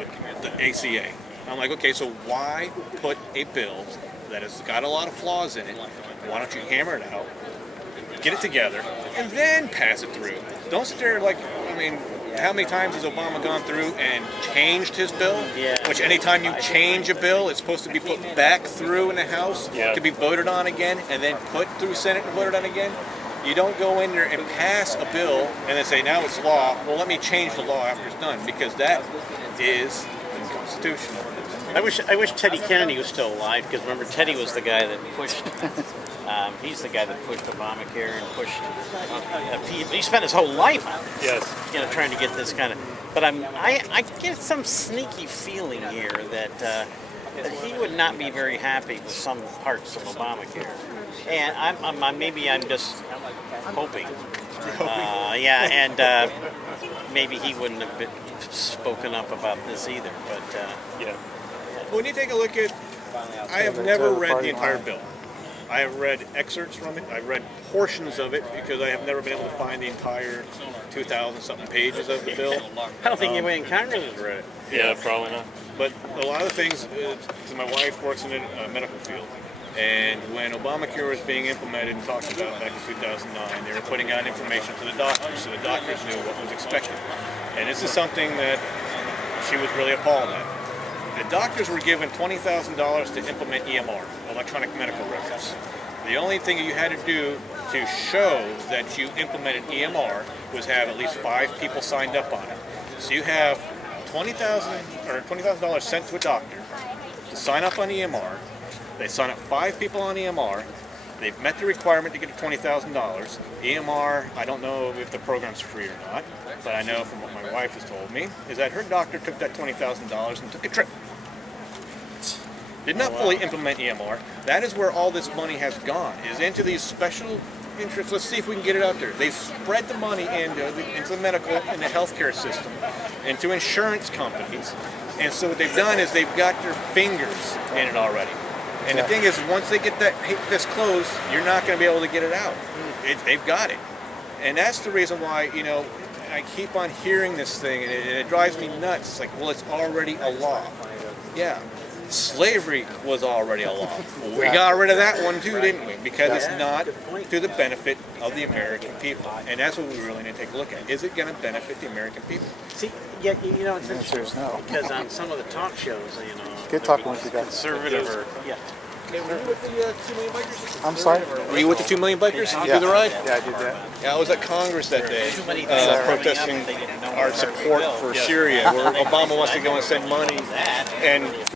the ACA. I'm like, okay, so why put a bill that has got a lot of flaws in it? Why don't you hammer it out, get it together, and then pass it through? Don't sit there like, I mean, how many times has Obama gone through and changed his bill? Yeah. Which anytime you change a bill, it's supposed to be put back through in the House to be voted on again, and then put through Senate and voted on again. You don't go in there and pass a bill and then say, now it's law. Well, let me change the law after it's done, because that is unconstitutional. I wish Teddy Kennedy was still alive, because remember, Teddy was the guy that pushed. He's the guy that pushed Obamacare and pushed. He spent his whole life on it. Yes. Trying to get this kind of. But I get some sneaky feeling here that he would not be very happy with some parts of Obamacare, and maybe I'm just hoping. Maybe he wouldn't have been spoken up about this either. But When you take a look at, I have never read the entire bill. I have read excerpts from it. I've read portions of it because I have never been able to find the entire 2,000-something pages of the bill. I don't think anybody in Congress has read it. Yeah, probably not. But a lot of the things, so my wife works in the medical field, and when Obamacare was being implemented and talked about back in 2009, they were putting out information to the doctors, so the doctors knew what was expected. And this is something that she was really appalled at. The doctors were given $20,000 to implement EMR, electronic medical records. The only thing you had to do to show that you implemented EMR was have at least 5 people signed up on it. So you have $20,000 sent to a doctor to sign up on EMR. They sign up 5 people on EMR. They've met the requirement to get the $20,000. EMR, I don't know if the program's free or not, but I know from what my wife has told me, is that her doctor took that $20,000 and took a trip. Did not fully implement EMR. That is where all this money has gone, is into these special interests. Let's see if we can get it out there. They've spread the money into the medical and the healthcare system, into insurance companies. And so what they've done is they've got their fingers in it already. And the thing is, once they get that this closed, you're not going to be able to get it out. They've got it. And that's the reason why, you know, I keep on hearing this thing, and it drives me nuts. It's like, well, it's already a law. Yeah. Slavery was already a law. Well, we got rid of that one too, didn't we? Because it's not to the benefit of the American people. And that's what we really need to take a look at. Is it going to benefit the American people? See, yeah, you know, it's The answer is no. because on some of the talk shows, you know, Get talking with you guys. conservative or yeah. Were you with the 2 million bikers? I'm sorry? Were you with the 2 million bikers? Yeah. Do the ride? Yeah, I did that. Yeah, I was at Congress that day protesting our support for Syria, where Obama wants to go and send money. And